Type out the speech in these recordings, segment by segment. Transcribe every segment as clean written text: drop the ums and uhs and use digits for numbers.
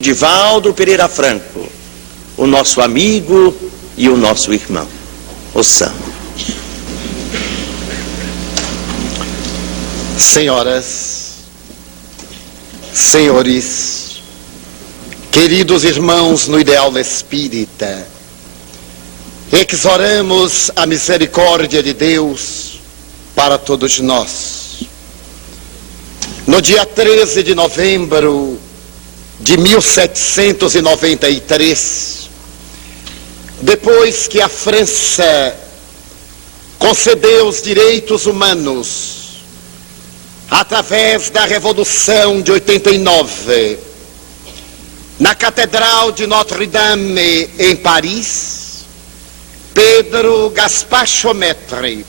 Divaldo Pereira Franco, o nosso amigo e o nosso irmão, o samba. Senhoras, senhores, queridos irmãos no ideal espírita, exoramos a misericórdia de Deus para todos nós. No dia 13 de novembro de 1793, depois que a França concedeu os direitos humanos através da Revolução de 89, na Catedral de Notre-Dame, em Paris, Pedro Gaspard Chaumette,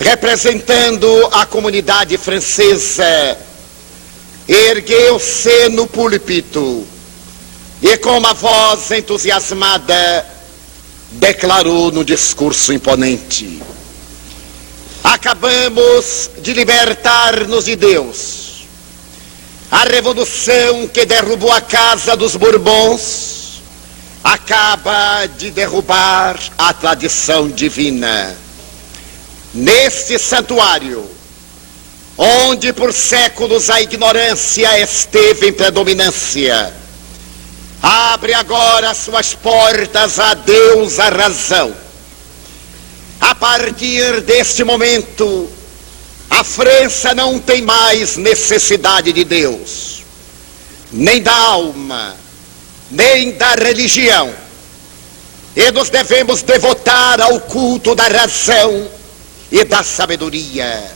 representando a comunidade francesa, ergueu-se no púlpito e, com uma voz entusiasmada, declarou no discurso imponente: acabamos de libertar-nos de Deus. A revolução que derrubou a casa dos Bourbons acaba de derrubar a tradição divina. Neste santuário, onde por séculos a ignorância esteve em predominância, abre agora suas portas a Deus, a razão. A partir deste momento, a França não tem mais necessidade de Deus, nem da alma, nem da religião, e nos devemos devotar ao culto da razão e da sabedoria.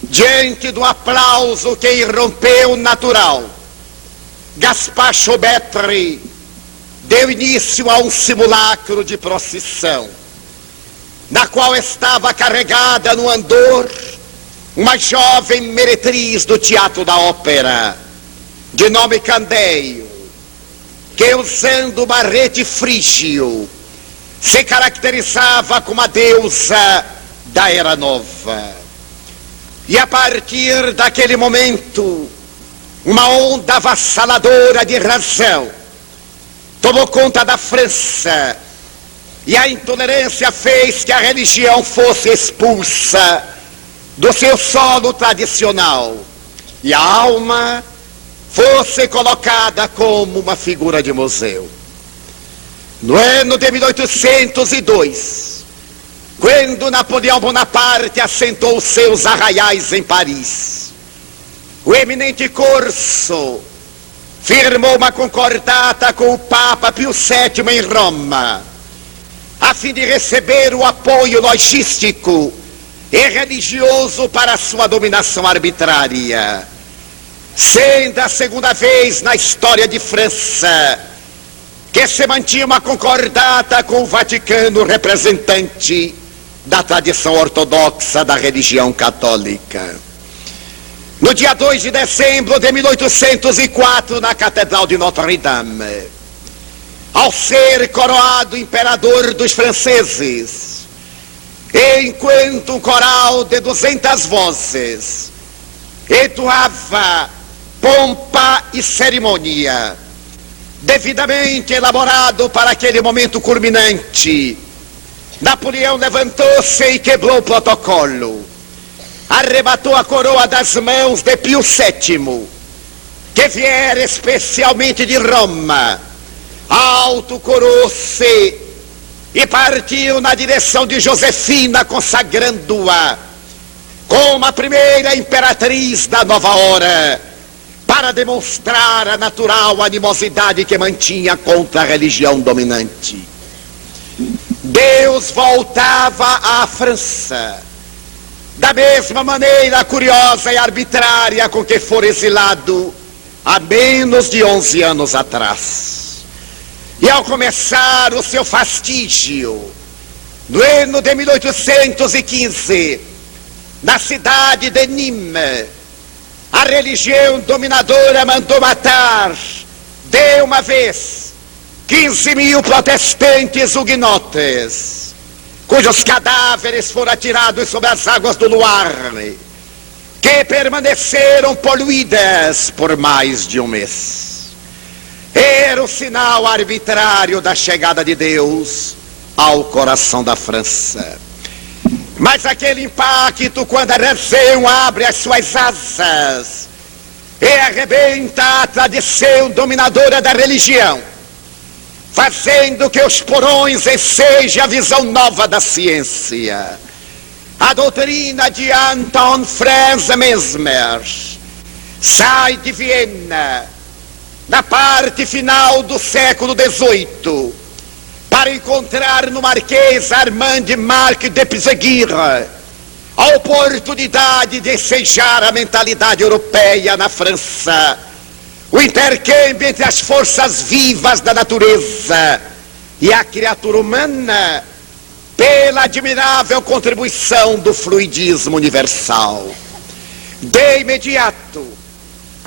Diante do aplauso que irrompeu natural, Gaspard Chaumette deu início a um simulacro de procissão, na qual estava carregada no andor uma jovem meretriz do Teatro da Ópera, de nome Candeio, que, usando barrete frígio, se caracterizava como a deusa da Era Nova. E a partir daquele momento, uma onda avassaladora de razão tomou conta da França, e a intolerância fez que a religião fosse expulsa do seu solo tradicional e a alma fosse colocada como uma figura de museu. No ano de 1802, quando Napoleão Bonaparte assentou seus arraiais em Paris, o eminente Corso firmou uma concordata com o Papa Pio VII em Roma, a fim de receber o apoio logístico e religioso para sua dominação arbitrária, sendo a segunda vez na história de França que se mantinha uma concordata com o Vaticano, representante da tradição ortodoxa da religião católica. No dia 2 de dezembro de 1804, na Catedral de Notre-Dame, ao ser coroado imperador dos franceses, enquanto um coral de 200 vozes entoava pompa e cerimônia, devidamente elaborado para aquele momento culminante, Napoleão levantou-se e quebrou o protocolo, arrebatou a coroa das mãos de Pio VII, que viera especialmente de Roma, autocoroou-se e partiu na direção de Josefina, consagrando-a como a primeira imperatriz da nova hora, para demonstrar a natural animosidade que mantinha contra a religião dominante. Deus voltava à França da mesma maneira curiosa e arbitrária com que fora exilado há menos de 11 anos atrás. E ao começar o seu fastígio, no ano de 1815, na cidade de Nîmes, a religião dominadora mandou matar, de uma vez, 15.000 protestantes huguenotes, cujos cadáveres foram atirados sobre as águas do Loire, que permaneceram poluídas por mais de um mês. era o sinal arbitrário da chegada de Deus ao coração da França. Mas aquele impacto, quando a razão abre as suas asas e arrebenta a tradição dominadora da religião, fazendo que os porões ensejam a visão nova da ciência. A doutrina de Anton Franz Mesmer sai de Viena na parte final do século XVIII para encontrar no Marquês Armand Marc de Pizzeguir a oportunidade de ensejar a mentalidade europeia na França, o intercâmbio entre as forças vivas da natureza e a criatura humana, pela admirável contribuição do fluidismo universal. De imediato,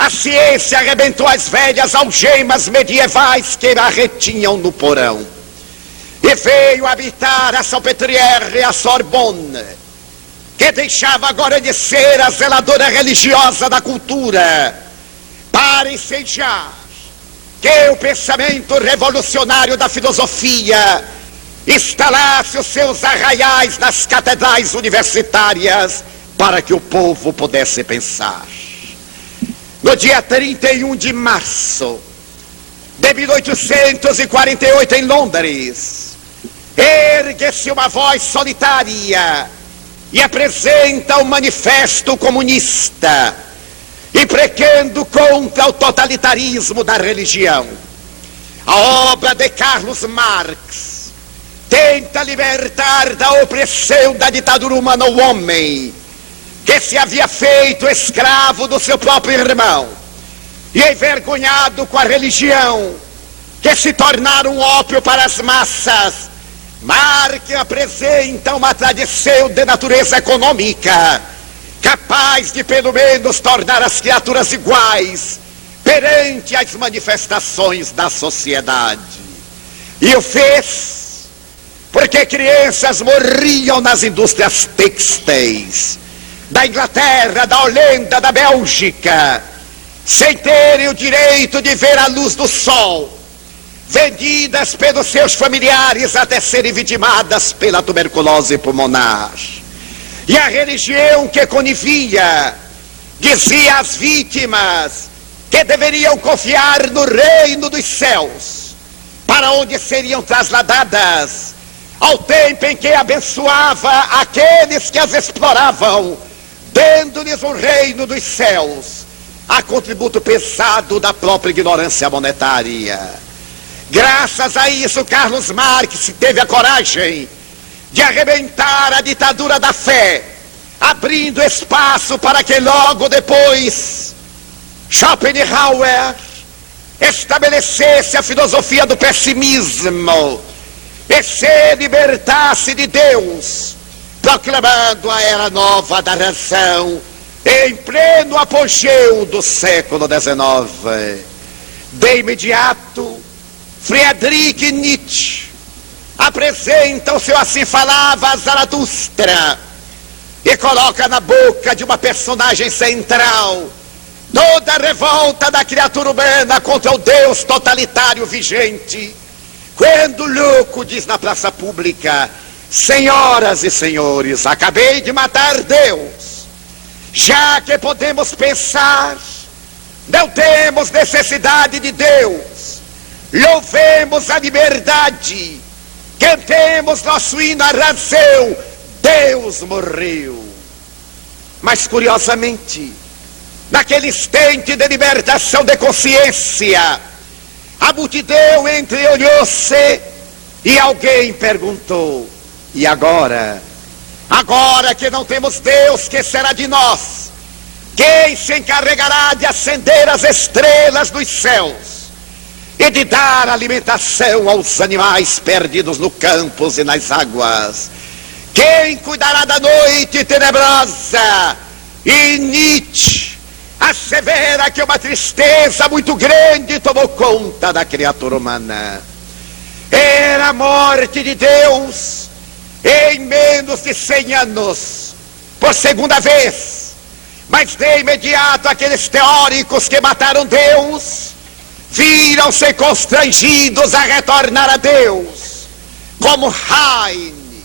a ciência arrebentou as velhas algemas medievais que a retinham no porão e veio habitar a Salpêtrière e a Sorbonne, que deixava agora de ser a zeladora religiosa da cultura, para ensejar que o pensamento revolucionário da filosofia instalasse os seus arraiais nas catedrais universitárias para que o povo pudesse pensar. No dia 31 de março de 1848, em Londres, ergue-se uma voz solitária e apresenta um manifesto comunista, imprecando contra o totalitarismo da religião. A obra de Carlos Marx tenta libertar da opressão da ditadura humana o homem que se havia feito escravo do seu próprio irmão e envergonhado com a religião, que se tornaram ópio para as massas. Marx apresenta uma tradição de natureza econômica, capaz de pelo menos tornar as criaturas iguais perante as manifestações da sociedade. E o fez porque crianças morriam nas indústrias têxteis da Inglaterra, da Holanda, da Bélgica, sem terem o direito de ver a luz do sol, vendidas pelos seus familiares até serem vitimadas pela tuberculose pulmonar. E a religião que conivia dizia às vítimas que deveriam confiar no reino dos céus, para onde seriam trasladadas, ao tempo em que abençoava aqueles que as exploravam, dando-lhes o reino dos céus, a contributo pesado da própria ignorância monetária. Graças a isso, Carlos Marx teve a coragem de arrebentar a ditadura da fé, abrindo espaço para que logo depois Schopenhauer estabelecesse a filosofia do pessimismo e se libertasse de Deus, proclamando a era nova da razão em pleno apogeu do século XIX. De imediato, Friedrich Nietzsche apresenta o seu Assim Falava Zaratustra e coloca na boca de uma personagem central toda a revolta da criatura humana contra o Deus totalitário vigente, quando louco diz na praça pública: senhoras e senhores, acabei de matar Deus. Já que podemos pensar, não temos necessidade de Deus. Louvemos a liberdade, cantemos nosso hino à razão, Deus morreu. Mas curiosamente, naquele instante de libertação de consciência, a multidão entreolhou-se e alguém perguntou: e agora? Agora que não temos Deus, que será de nós? Quem se encarregará de acender as estrelas dos céus e de dar alimentação aos animais perdidos no campos e nas águas? Quem cuidará da noite tenebrosa? E Nietzsche assevera que uma tristeza muito grande tomou conta da criatura humana. Era a morte de Deus em menos de 100 anos, por segunda vez. Mas de imediato aqueles teóricos que mataram Deus viram-se constrangidos a retornar a Deus, como Heine,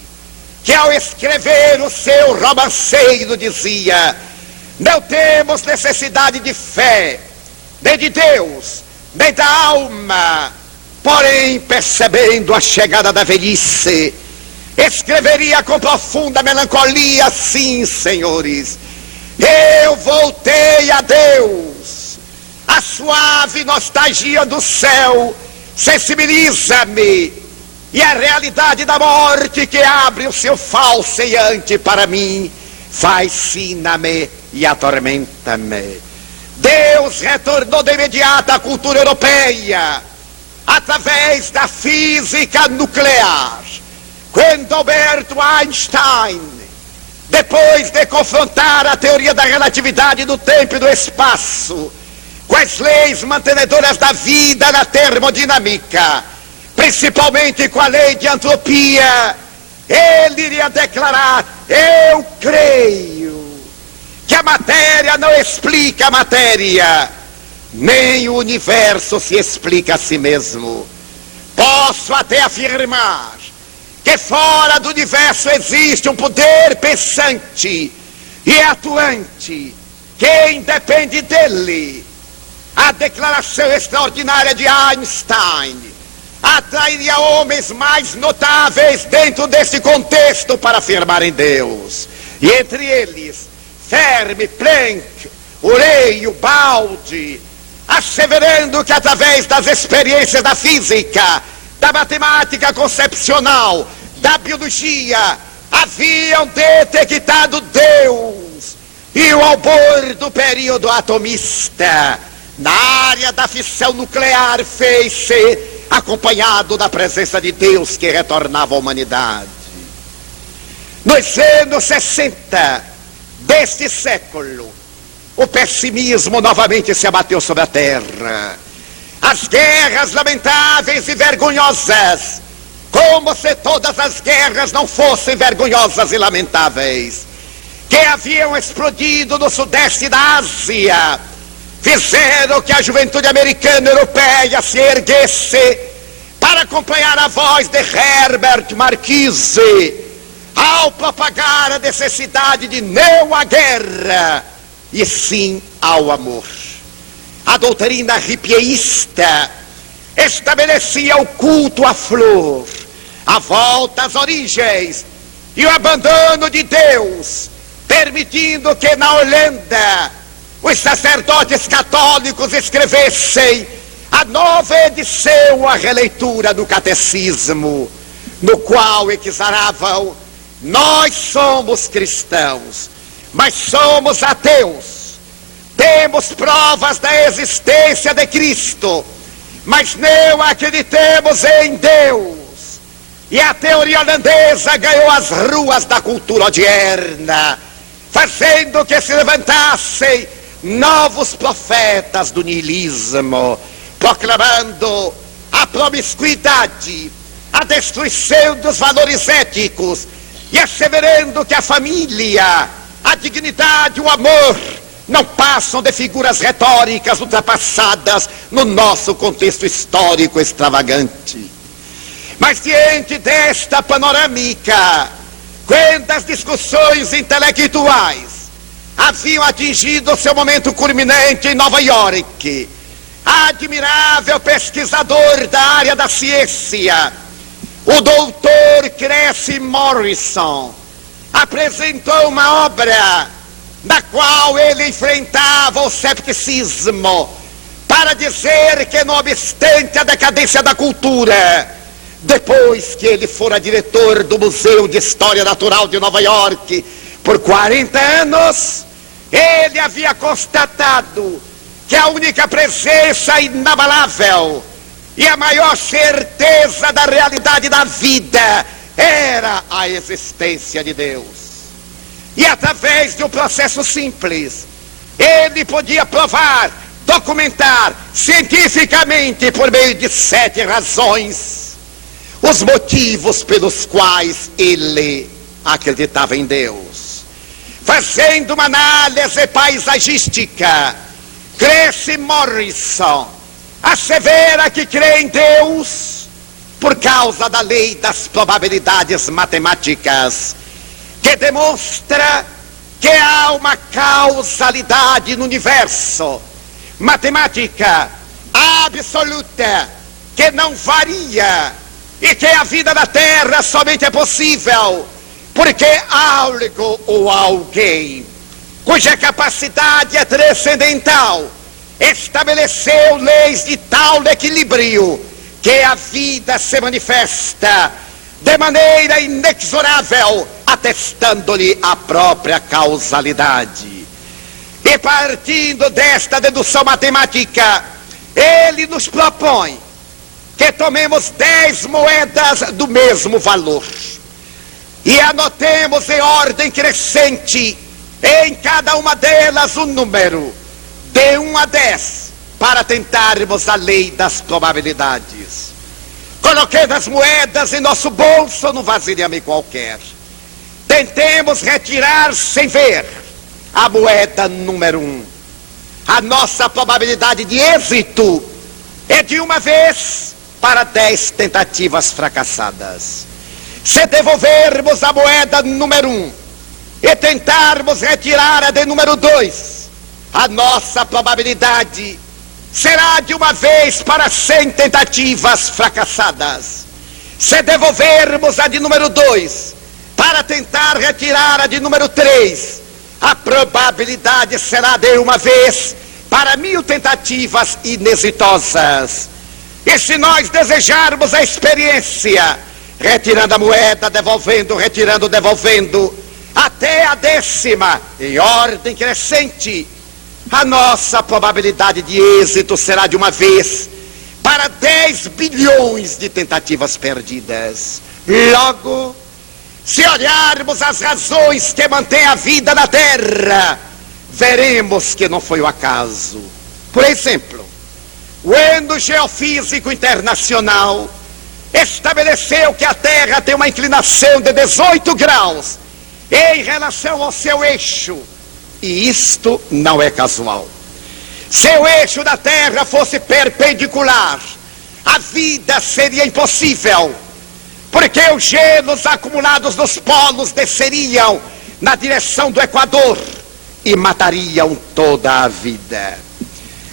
que ao escrever o seu romanceiro dizia: não temos necessidade de fé, nem de Deus, nem da alma. Porém, percebendo a chegada da velhice, escreveria com profunda melancolia assim: senhores, eu voltei a Deus. A suave nostalgia do céu sensibiliza-me, e a realidade da morte que abre o seu falseante para mim fascina-me e atormenta-me. Deus retornou de imediato à cultura europeia através da física nuclear, quando Albert Einstein, depois de confrontar a teoria da relatividade do tempo e do espaço com as leis mantenedoras da vida na termodinâmica, principalmente com a lei de entropia, ele iria declarar: eu creio que a matéria não explica a matéria, nem o universo se explica a si mesmo. Posso até afirmar que fora do universo existe um poder pensante e atuante que independe dele. A declaração extraordinária de Einstein atrairia homens mais notáveis dentro desse contexto para afirmar em Deus, e entre eles Fermi, Planck, Urey, Baldi, asseverando que através das experiências da física, da matemática concepcional, da biologia, haviam detectado Deus, e o albor do período atomista na área da fissão nuclear fez-se acompanhado da presença de Deus que retornava à humanidade. Nos anos 60 deste século, o pessimismo novamente se abateu sobre a terra. As guerras lamentáveis e vergonhosas, como se todas as guerras não fossem vergonhosas e lamentáveis, que haviam explodido no sudeste da Ásia, fizeram que a juventude americana e europeia se erguesse para acompanhar a voz de Herbert Marcuse ao propagar a necessidade de não à guerra, e sim ao amor. A doutrina hippieísta estabelecia o culto à flor, a volta às origens e o abandono de Deus, permitindo que na Holanda os sacerdotes católicos escrevessem a nova edição, a releitura do catecismo, no qual exaravam: nós somos cristãos, mas somos ateus. Temos provas da existência de Cristo, mas não acreditamos em Deus. E a teoria holandesa ganhou as ruas da cultura odierna, fazendo que se levantassem novos profetas do niilismo, proclamando a promiscuidade, a destruição dos valores éticos, e asseverando que a família, a dignidade, o amor não passam de figuras retóricas ultrapassadas no nosso contexto histórico extravagante. Mas diante desta panorâmica, quando as discussões intelectuais haviam atingido seu momento culminante em Nova York, admirável pesquisador da área da ciência, o doutor Cressy Morrison, apresentou uma obra na qual ele enfrentava o cepticismo para dizer que, não obstante a decadência da cultura, depois que ele fora diretor do Museu de História Natural de Nova York por 40 anos, ele havia constatado que a única presença inabalável e a maior certeza da realidade da vida era a existência de Deus. E através de um processo simples, ele podia provar, documentar cientificamente, por meio de 7 razões, os motivos pelos quais ele acreditava em Deus. Fazendo uma análise paisagística, Cressy Morrison assevera que crê em Deus por causa da lei das probabilidades matemáticas, que demonstra que há uma causalidade no universo, matemática absoluta, que não varia, e que a vida na Terra somente é possível porque algo ou alguém, cuja capacidade é transcendental, estabeleceu leis de tal equilíbrio que a vida se manifesta de maneira inexorável, atestando-lhe a própria causalidade. E partindo desta dedução matemática, ele nos propõe que tomemos 10 moedas do mesmo valor e anotemos em ordem crescente em cada uma delas um número de 1 a 10 para tentarmos a lei das probabilidades. Coloquemos as moedas em nosso bolso ou num vasilhame qualquer. Tentemos retirar sem ver a moeda número 1. A nossa probabilidade de êxito é de 1 vez para 10 tentativas fracassadas. Se devolvermos a moeda número 1 e tentarmos retirar a de número 2, a nossa probabilidade será de 1 vez para 100 tentativas fracassadas. Se devolvermos a de número 2 para tentar retirar a de número 3, a probabilidade será de 1 vez para 1000 tentativas inexitosas. E se nós desejarmos a experiência, retirando a moeda, devolvendo, retirando, devolvendo, até a 10ª, em ordem crescente, a nossa probabilidade de êxito será de 1 vez para 10 bilhões de tentativas perdidas. Logo, se olharmos as razões que mantêm a vida na Terra, veremos que não foi o acaso. Por exemplo, o Eno Geofísico Internacional estabeleceu que a Terra tem uma inclinação de 18 graus em relação ao seu eixo. E isto não é casual. Se o eixo da Terra fosse perpendicular, a vida seria impossível, porque os gelos acumulados nos polos desceriam na direção do Equador e matariam toda a vida.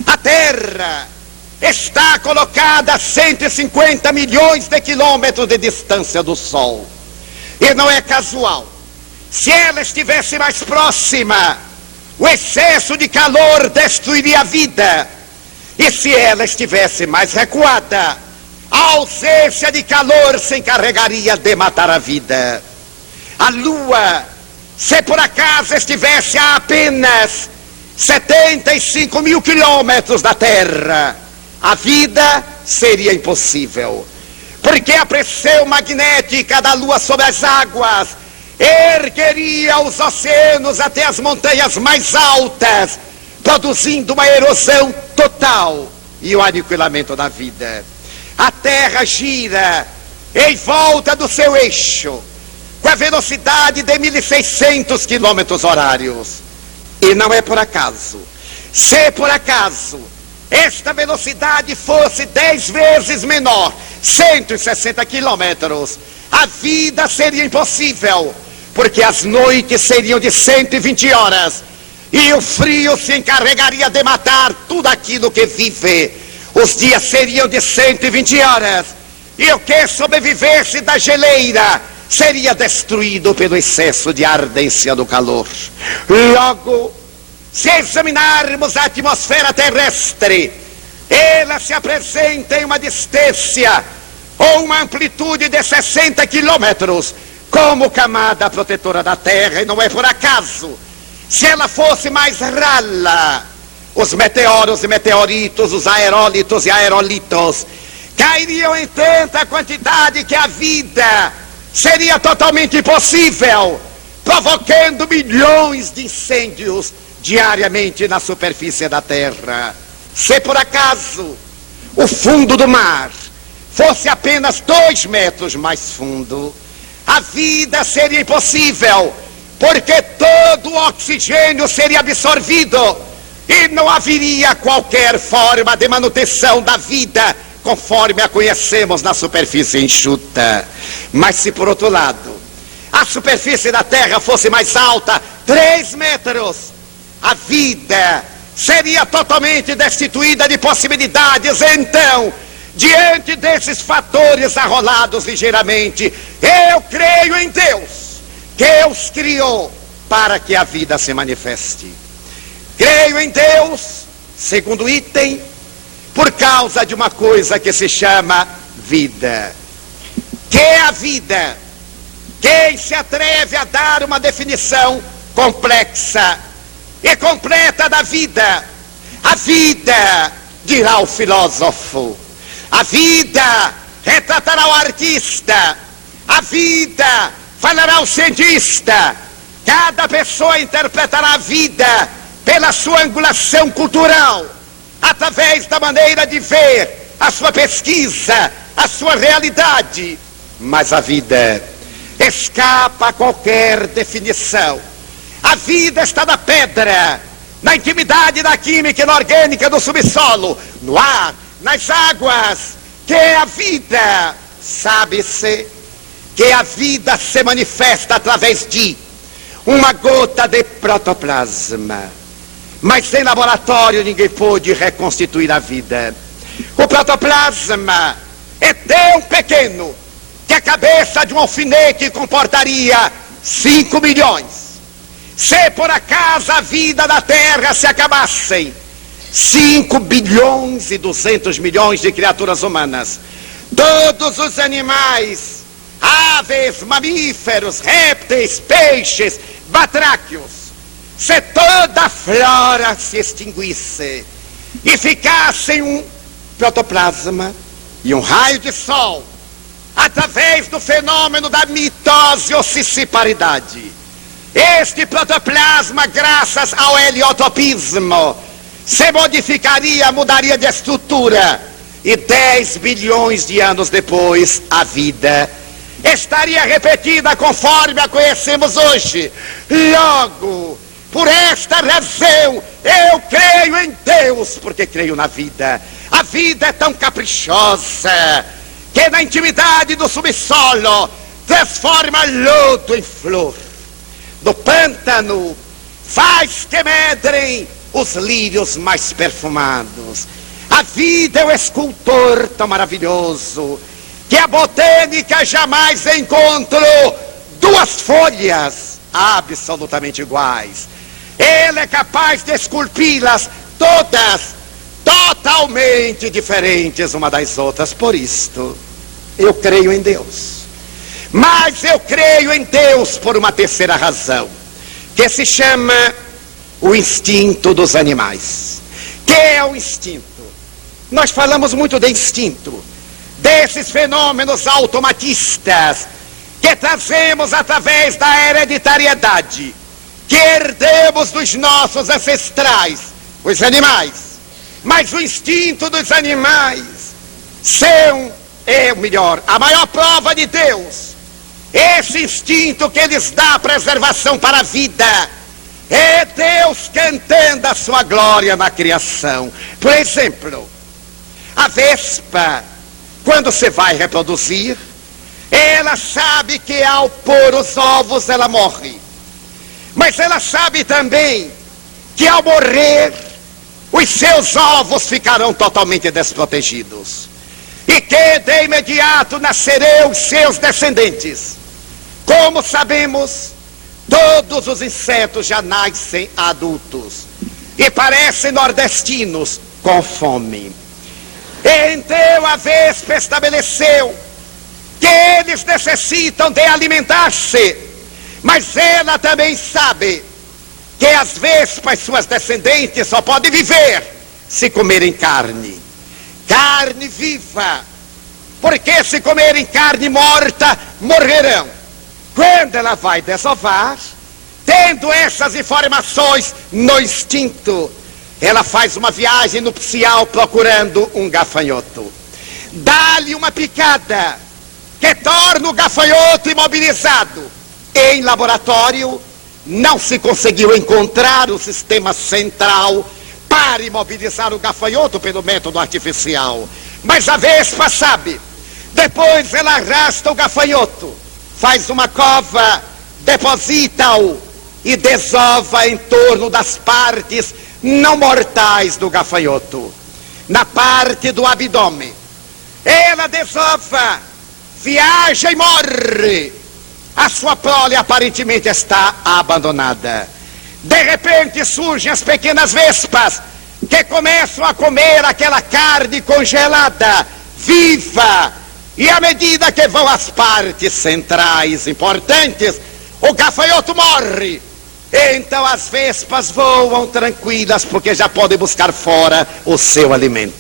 A Terra está colocada a 150 milhões de quilômetros de distância do Sol. E não é casual. Se ela estivesse mais próxima, o excesso de calor destruiria a vida. E se ela estivesse mais recuada, a ausência de calor se encarregaria de matar a vida. A Lua, se por acaso estivesse a apenas 75 mil quilômetros da Terra, a vida seria impossível, porque a pressão magnética da Lua sobre as águas ergueria os oceanos até as montanhas mais altas, produzindo uma erosão total e o aniquilamento da vida. A Terra gira em volta do seu eixo com a velocidade de 1.600 quilômetros horários. E não é por acaso. Se por acaso esta velocidade fosse 10 vezes menor, 160 quilômetros, a vida seria impossível, porque as noites seriam de 120 horas e o frio se encarregaria de matar tudo aquilo que vive. Os dias seriam de 120 horas e o que sobrevivesse da geleira seria destruído pelo excesso de ardência do calor. Logo, se examinarmos a atmosfera terrestre, ela se apresenta em uma distância ou uma amplitude de 60 quilômetros como camada protetora da Terra, e não é por acaso. Se ela fosse mais rala, os meteoros e meteoritos, os aerólitos e aerolitos cairiam em tanta quantidade que a vida seria totalmente impossível, provocando milhões de incêndios diariamente na superfície da Terra. Se por acaso o fundo do mar fosse apenas 2 metros mais fundo, a vida seria impossível, porque todo o oxigênio seria absorvido e não haveria qualquer forma de manutenção da vida conforme a conhecemos na superfície enxuta. Mas se por outro lado a superfície da Terra fosse mais alta, 3 metros, a vida seria totalmente destituída de possibilidades. Então, diante desses fatores arrolados ligeiramente, eu creio em Deus, que os criou para que a vida se manifeste. Creio em Deus, segundo item, por causa de uma coisa que se chama vida. Que é a vida? Quem se atreve a dar uma definição complexa e completa da vida? A vida, dirá o filósofo. A vida retratará o artista. A vida falará o cientista. Cada pessoa interpretará a vida pela sua angulação cultural, através da maneira de ver, a sua pesquisa, a sua realidade. Mas a vida escapa a qualquer definição. A vida está na pedra, na intimidade da química e inorgânica do subsolo, no ar, nas águas. Que é a vida? Sabe-se que a vida se manifesta através de uma gota de protoplasma. Mas em laboratório ninguém pôde reconstituir a vida. O protoplasma é tão pequeno que a cabeça de um alfinete comportaria 5 milhões. Se por acaso a vida da Terra se acabassem, 5 bilhões e 200 milhões de criaturas humanas, todos os animais, aves, mamíferos, répteis, peixes, batráquios, se toda a flora se extinguisse e ficasse um protoplasma e um raio de sol, através do fenômeno da mitose ou cissiparidade, este protoplasma, graças ao heliotropismo, se modificaria, mudaria de estrutura, e 10 bilhões de anos depois a vida estaria repetida conforme a conhecemos hoje. Logo, por esta razão, eu creio em Deus, porque creio na vida. A vida é tão caprichosa que na intimidade do subsolo transforma lodo em flor. Do pântano faz que medrem os lírios mais perfumados. A vida é um escultor tão maravilhoso que a botânica jamais encontrou 2 folhas absolutamente iguais. Ele é capaz de esculpi-las todas totalmente diferentes uma das outras. Por isto, eu creio em Deus. Mas eu creio em Deus por uma terceira razão, que se chama o instinto dos animais. Que é o instinto? Nós falamos muito de instinto, desses fenômenos automatistas que trazemos através da hereditariedade, que herdemos dos nossos ancestrais, os animais. Mas o instinto dos animais a maior prova de Deus. Esse instinto que lhes dá a preservação para a vida é Deus cantando a sua glória na criação. Por exemplo, a vespa, quando se vai reproduzir, ela sabe que ao pôr os ovos ela morre. Mas ela sabe também que ao morrer, os seus ovos ficarão totalmente desprotegidos. E que de imediato nascerão os seus descendentes. Como sabemos, todos os insetos já nascem adultos e parecem nordestinos com fome. Então a vespa estabeleceu que eles necessitam de alimentar-se, mas ela também sabe que as vespas, suas descendentes, só podem viver se comerem carne. Carne viva, porque se comerem carne morta, morrerão. Quando ela vai desovar, tendo essas informações no instinto, ela faz uma viagem nupcial procurando um gafanhoto. Dá-lhe uma picada que torna o gafanhoto imobilizado. Em laboratório, não se conseguiu encontrar o sistema central para imobilizar o gafanhoto pelo método artificial. Mas a vespa sabe. Depois ela arrasta o gafanhoto, faz uma cova, deposita-o e desova em torno das partes não mortais do gafanhoto. Na parte do abdômen, ela desova, viaja e morre. A sua prole aparentemente está abandonada. De repente surgem as pequenas vespas que começam a comer aquela carne congelada, viva. E à medida que vão às partes centrais importantes, o gafanhoto morre. Então as vespas voam tranquilas, porque já podem buscar fora o seu alimento.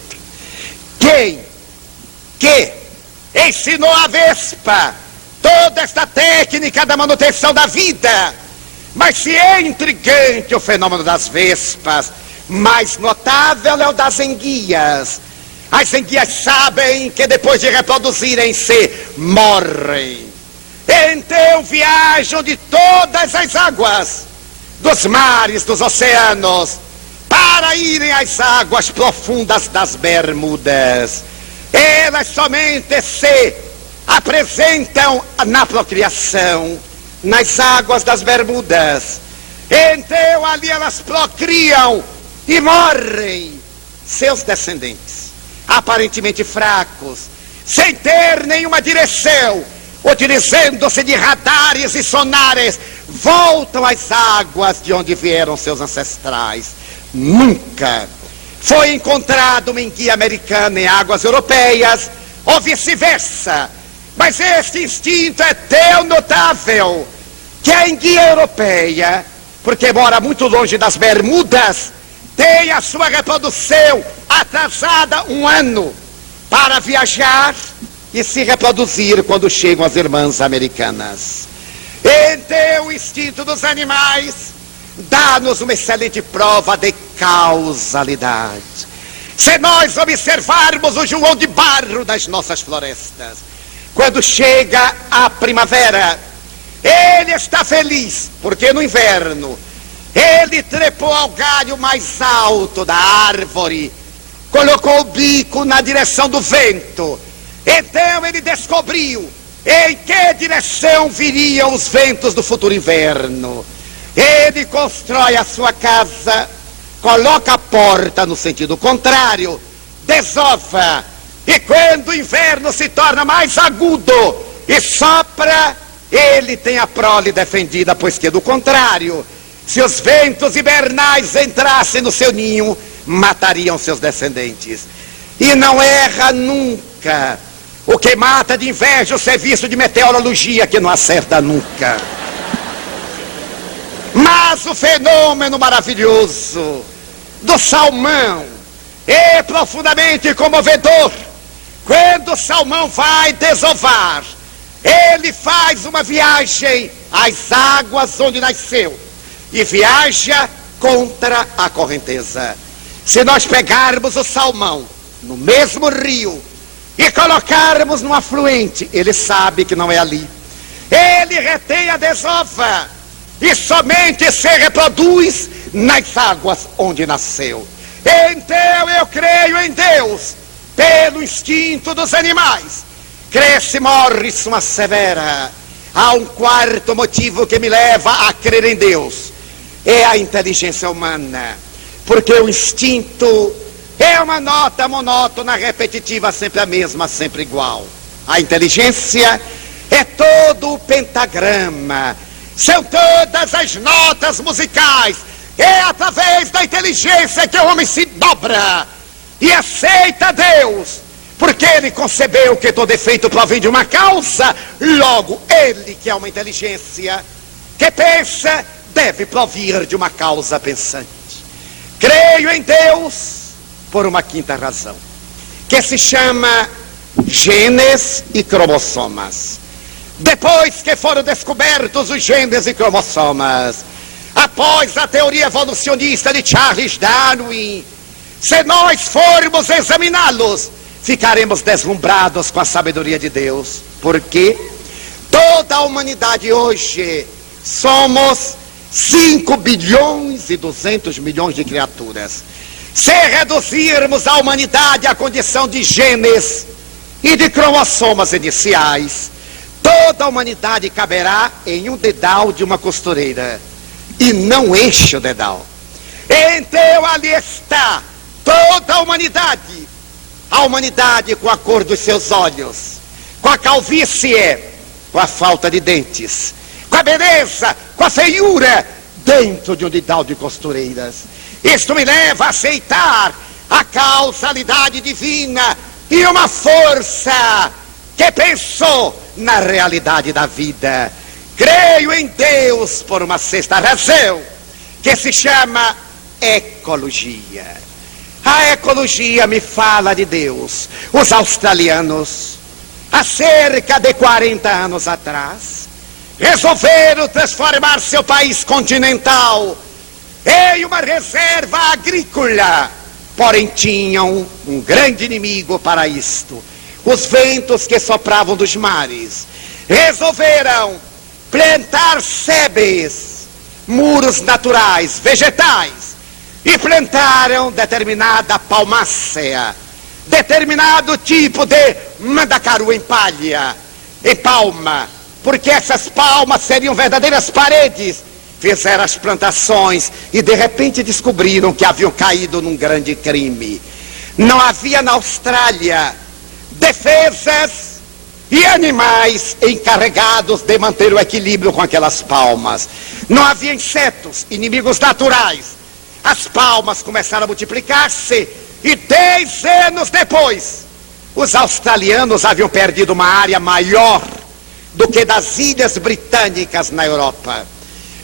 Quem que ensinou a vespa toda esta técnica da manutenção da vida? Mas se é intrigante o fenômeno das vespas, mais notável é o das enguias. As enguias sabem que depois de reproduzirem-se, morrem. Então viajam de todas as águas, dos mares, dos oceanos, para irem às águas profundas das Bermudas. Elas somente se apresentam na procriação nas águas das Bermudas. Então ali elas procriam e morrem seus descendentes, aparentemente fracos, sem ter nenhuma direção, utilizando-se de radares e sonares, voltam às águas de onde vieram seus ancestrais. Nunca foi encontrado uma enguia americana em águas europeias, ou vice-versa. Mas este instinto é tão notável que a enguia europeia, porque mora muito longe das Bermudas, tem a sua reprodução atrasada 1 ano para viajar e se reproduzir quando chegam as irmãs americanas. Então o instinto dos animais dá-nos uma excelente prova de causalidade. Se nós observarmos o João de Barro das nossas florestas, quando chega a primavera, ele está feliz, porque no inverno ele trepou ao galho mais alto da árvore, colocou o bico na direção do vento. Então ele descobriu em que direção viriam os ventos do futuro inverno. Ele constrói a sua casa, coloca a porta no sentido contrário, desova, e quando o inverno se torna mais agudo e sopra, ele tem a prole defendida, pois que do contrário, se os ventos hibernais entrassem no seu ninho, matariam seus descendentes. E não erra nunca. O que mata de inveja o serviço de meteorologia, que não acerta nunca. Mas o fenômeno maravilhoso do salmão é profundamente comovedor. Quando o salmão vai desovar, ele faz uma viagem às águas onde nasceu e viaja contra a correnteza. Se nós pegarmos o salmão no mesmo rio e colocarmos num afluente, ele sabe que não é ali. Ele retém a desova e somente se reproduz nas águas onde nasceu. Então eu creio em Deus pelo instinto dos animais. Cresce Morris uma severa. Há um quarto motivo que me leva a crer em Deus. É a inteligência humana. Porque o instinto é uma nota monótona, repetitiva, sempre a mesma, sempre igual. A inteligência é todo o pentagrama. São todas as notas musicais. É através da inteligência que o homem se dobra e aceita Deus, porque ele concebeu que todo efeito provém de uma causa. Logo, ele, que é uma inteligência que pensa, deve provir de uma causa pensante. Creio em Deus por uma quinta razão, que se chama genes e cromossomas. Depois que foram descobertos os genes e cromossomas, após a teoria evolucionista de Charles Darwin, se nós formos examiná-los, ficaremos deslumbrados com a sabedoria de Deus. Porque toda a humanidade hoje somos 5 bilhões e 200 milhões de criaturas. Se reduzirmos a humanidade à condição de genes e de cromossomas iniciais, toda a humanidade caberá em um dedal de uma costureira, e não enche o dedal. Então ali está toda a humanidade com a cor dos seus olhos, com a calvície, com a falta de dentes, com a beleza, com a feiura, dentro de um dedal de costureiras. Isto me leva a aceitar a causalidade divina e uma força que pensou na realidade da vida. Creio em Deus por uma sexta razão, que se chama ecologia. A ecologia me fala de Deus. Os australianos, há cerca de 40 anos atrás, resolveram transformar seu país continental em uma reserva agrícola. Porém tinham um grande inimigo para isto: os ventos que sopravam dos mares. Resolveram plantar sebes, muros naturais, vegetais, e plantaram determinada palmácea, determinado tipo de mandacaru em palha, em palma, porque essas palmas seriam verdadeiras paredes. Fizeram as plantações e de repente descobriram que haviam caído num grande crime. Não havia na Austrália defesas e animais encarregados de manter o equilíbrio com aquelas palmas. Não havia insetos, inimigos naturais. As palmas começaram a multiplicar-se e 10 anos depois, os australianos haviam perdido uma área maior do que das ilhas britânicas na Europa.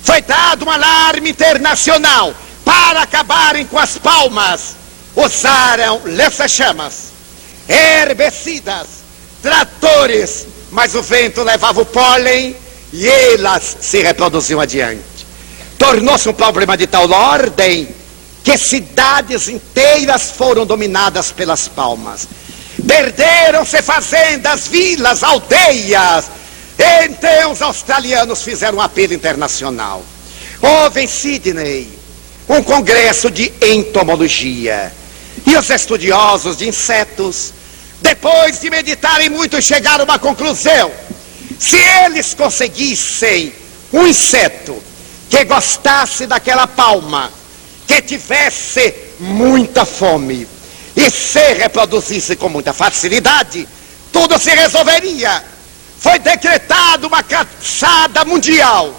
Foi dado um alarme internacional para acabarem com as palmas. Usaram lança-chamas, herbicidas, tratores, mas o vento levava o pólen e elas se reproduziam adiante. Tornou-se um problema de tal ordem que cidades inteiras foram dominadas pelas palmas. Perderam-se fazendas, vilas, aldeias. Então os australianos fizeram um apelo internacional. Houve em Sydney um congresso de entomologia. E os estudiosos de insetos, depois de meditarem muito, chegaram a uma conclusão: se eles conseguissem um inseto que gostasse daquela palma, que tivesse muita fome e se reproduzisse com muita facilidade, tudo se resolveria. Foi decretada uma caçada mundial.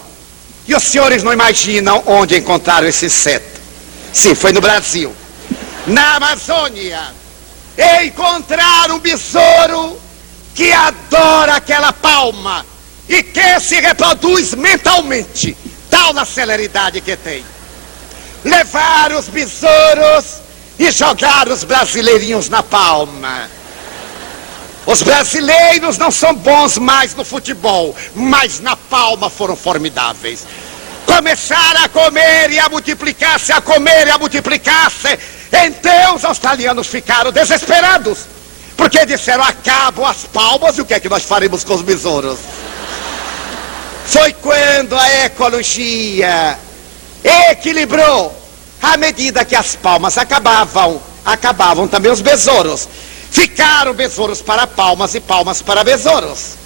E os senhores não imaginam onde encontraram esse inseto. Sim, foi no Brasil. Na Amazônia. Encontraram um besouro que adora aquela palma e que se reproduz mentalmente, tal na celeridade que tem. Levaram os besouros e jogaram os brasileirinhos na palma. Os brasileiros não são bons mais no futebol, mas na palma foram formidáveis. Começaram a comer e a multiplicar-se, a comer e a multiplicar-se. Então os australianos ficaram desesperados, porque disseram: acabam as palmas e o que é que nós faremos com os besouros? Foi quando a ecologia equilibrou. À medida que as palmas acabavam também os besouros. Ficaram besouros para palmas e palmas para besouros,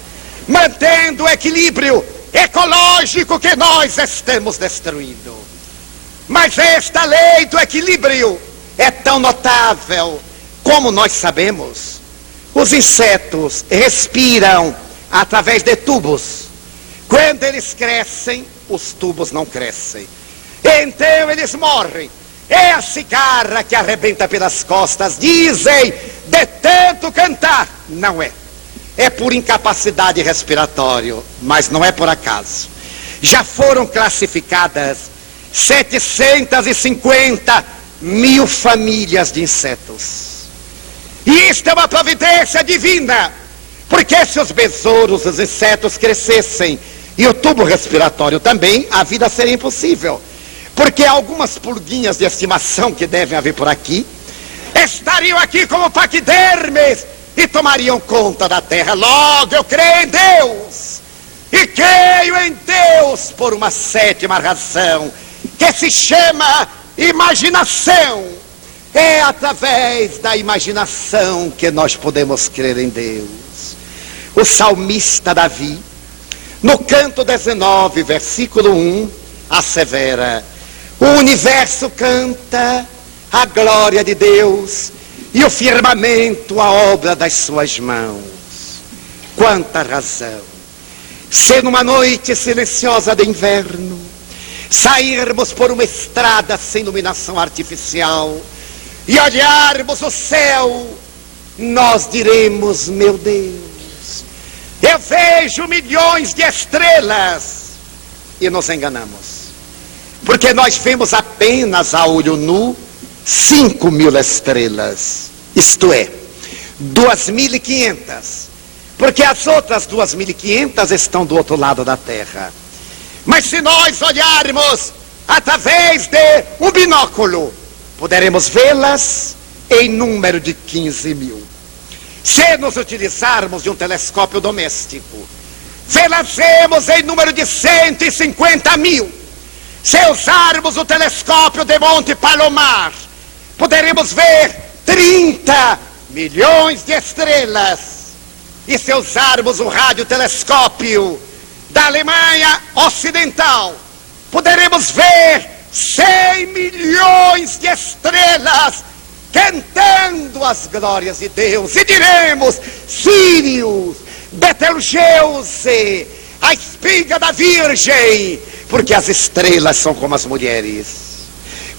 mantendo o equilíbrio ecológico que nós estamos destruindo. Mas esta lei do equilíbrio é tão notável. Como nós sabemos, os insetos respiram através de tubos. Quando eles crescem, os tubos não crescem. Então eles morrem. É a cigarra que arrebenta pelas costas, dizem, de tanto cantar. Não é. É por incapacidade respiratória, mas não é por acaso. Já foram classificadas 750 mil famílias de insetos. E isto é uma providência divina, porque se os besouros, os insetos crescessem e o tubo respiratório também, a vida seria impossível. Porque algumas pulguinhas de estimação que devem haver por aqui estariam aqui como paquidermes e tomariam conta da terra. Logo eu creio em Deus, e creio em Deus por uma sétima razão, que se chama imaginação. É através da imaginação que nós podemos crer em Deus. O salmista Davi, no canto 19, versículo 1, assevera: o universo canta a glória de Deus e o firmamento a obra das suas mãos. Quanta razão! Se numa noite silenciosa de inverno sairmos por uma estrada sem iluminação artificial e olharmos o céu, nós diremos: meu Deus, eu vejo milhões de estrelas. E nos enganamos, porque nós vemos apenas a olho nu 5.000 estrelas, isto é, 2.500, porque as outras 2.500 estão do outro lado da Terra. Mas se nós olharmos através de um binóculo, poderemos vê-las em número de 15.000. Se nos utilizarmos de um telescópio doméstico, vê-las vemos em número de 150.000. Se usarmos o telescópio de Monte Palomar, poderemos ver 30 milhões de estrelas. E se usarmos o radiotelescópio da Alemanha Ocidental, poderemos ver 100 milhões de estrelas cantando as glórias de Deus. E diremos: Sírius, Betelgeuse, a espiga da Virgem, porque as estrelas são como as mulheres.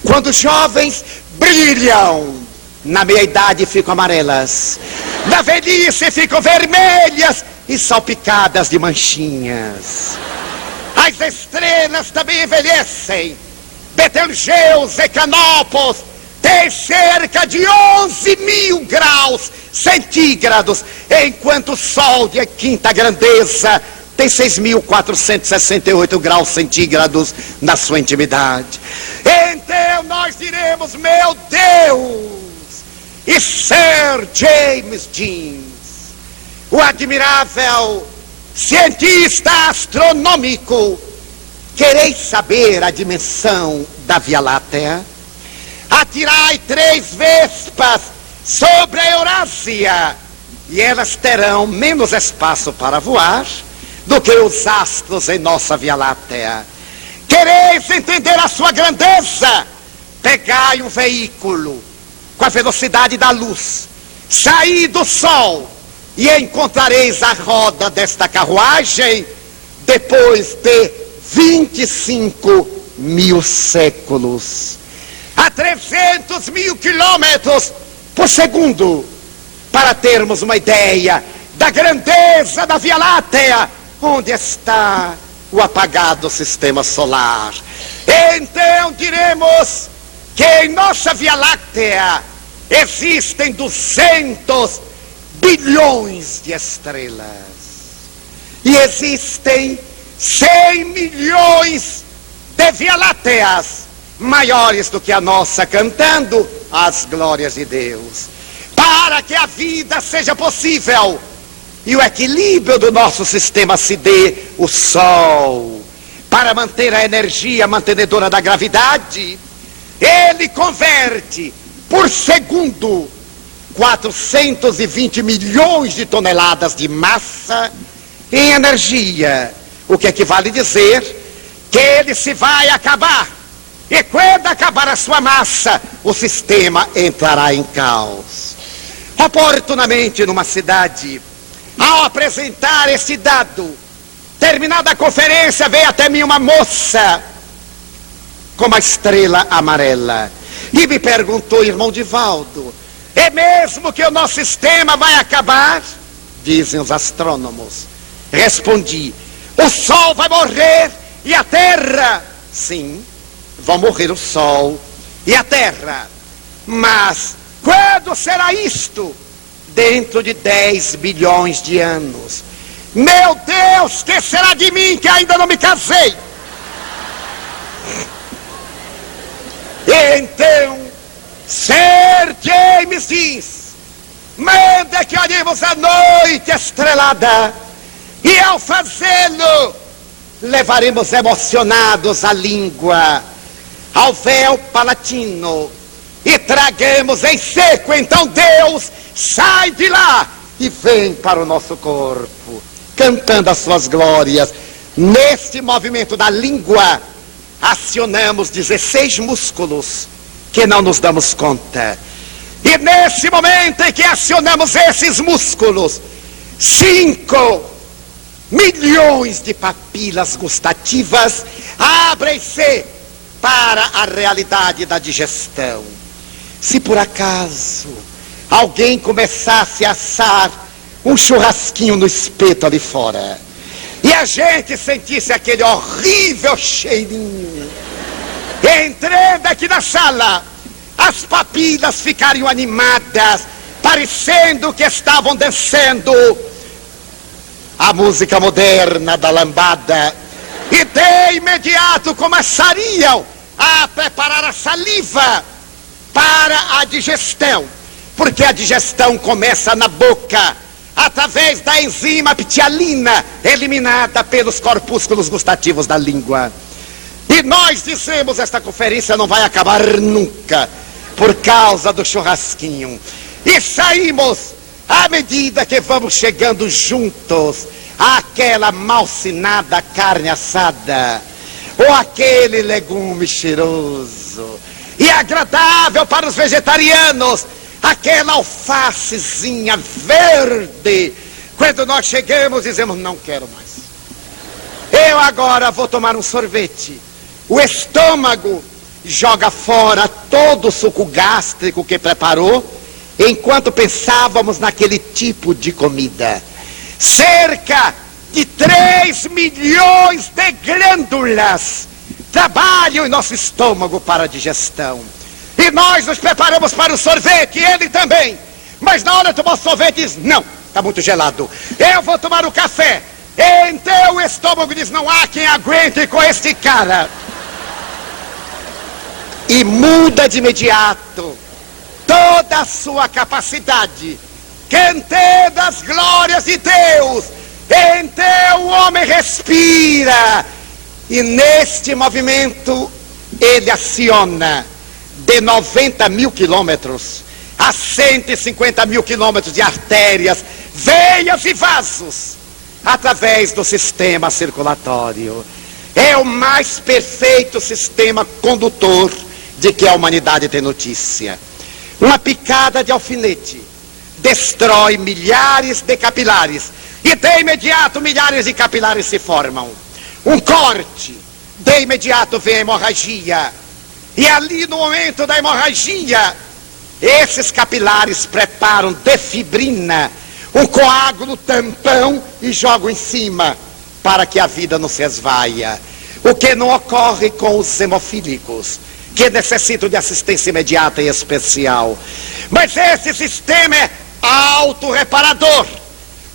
Quando jovens brilham, na meia-idade ficam amarelas, na velhice ficam vermelhas e salpicadas de manchinhas. As estrelas também envelhecem. Betelgeuse, Canopus, tem cerca de 11.000 graus centígrados, enquanto o Sol de quinta grandeza tem 6.468 graus centígrados na sua intimidade. Então nós diremos: meu Deus! E Sir James Jeans, o admirável cientista astronômico, quereis saber a dimensão da Via Láctea? Atirai 3 vespas sobre a Eurásia, e elas terão menos espaço para voar do que os astros em nossa Via Láctea. Quereis entender a sua grandeza? Pegai um veículo com a velocidade da luz, saí do Sol, e encontrareis a roda desta carruagem depois de 25.000 séculos, a 300.000 quilômetros por segundo, para termos uma ideia da grandeza da Via Láctea, onde está o apagado sistema solar. Então diremos que em nossa Via Láctea existem 200 bilhões de estrelas, e existem 100 milhões de Via Lácteas maiores do que a nossa, cantando as glórias de Deus. Para que a vida seja possível e o equilíbrio do nosso sistema se dê, o Sol, para manter a energia mantenedora da gravidade, ele converte por segundo 420 milhões de toneladas de massa em energia, o que equivale a dizer que ele se vai acabar. E quando acabar a sua massa, o sistema entrará em caos. Oportunamente, numa cidade, ao apresentar esse dado, terminada a conferência, veio até mim uma moça com uma estrela amarela e me perguntou: irmão Divaldo, é mesmo que o nosso sistema vai acabar? Dizem os astrônomos. Respondi: o Sol vai morrer e a Terra. Sim, vão morrer o Sol e a Terra. Mas quando será isto? Dentro de 10 bilhões de anos. Meu Deus, que será de mim que ainda não me casei? Então, Sir James diz: manda que olhemos a noite estrelada, e ao fazê-lo, levaremos emocionados a língua ao véu palatino, e tragamos em seco. Então Deus sai de lá e vem para o nosso corpo, cantando as suas glórias. Neste movimento da língua, acionamos 16 músculos que não nos damos conta. E nesse momento em que acionamos esses músculos, 5 milhões de papilas gustativas abrem-se para a realidade da digestão. Se por acaso alguém começasse a assar um churrasquinho no espeto ali fora, e a gente sentisse aquele horrível cheirinho entrando aqui na sala, as papilas ficariam animadas, parecendo que estavam dançando a música moderna da lambada, e de imediato começariam a preparar a saliva para a digestão, porque a digestão começa na boca, através da enzima ptialina, eliminada pelos corpúsculos gustativos da língua. E nós dizemos, esta conferência não vai acabar nunca, por causa do churrasquinho. E saímos, à medida que vamos chegando juntos, àquela malcinada carne assada, ou aquele legume cheiroso e agradável para os vegetarianos, aquela alfacezinha verde. Quando nós chegamos, dizemos, não quero mais. Eu agora vou tomar um sorvete. O estômago joga fora todo o suco gástrico que preparou, enquanto pensávamos naquele tipo de comida. Cerca de 3 milhões de glândulas trabalham em nosso estômago para a digestão. E nós nos preparamos para o sorvete, ele também. Mas na hora de tomar o sorvete diz, não, está muito gelado. Eu vou tomar o café. Então o estômago diz, não há quem aguente com este cara. E muda de imediato toda a sua capacidade, cantando as glórias de Deus. Então o homem respira, e neste movimento ele aciona de 90 mil quilômetros a 150 mil quilômetros de artérias, veias e vasos, através do sistema circulatório. É o mais perfeito sistema condutor de que a humanidade tem notícia. Uma picada de alfinete destrói milhares de capilares, e de imediato milhares de capilares se formam. Um corte, de imediato vem a hemorragia, e ali no momento da hemorragia, esses capilares preparam defibrina, um coágulo tampão, e jogam em cima para que a vida não se esvaia. O que não ocorre com os hemofílicos, que necessitam de assistência imediata e especial. Mas esse sistema é autorreparador.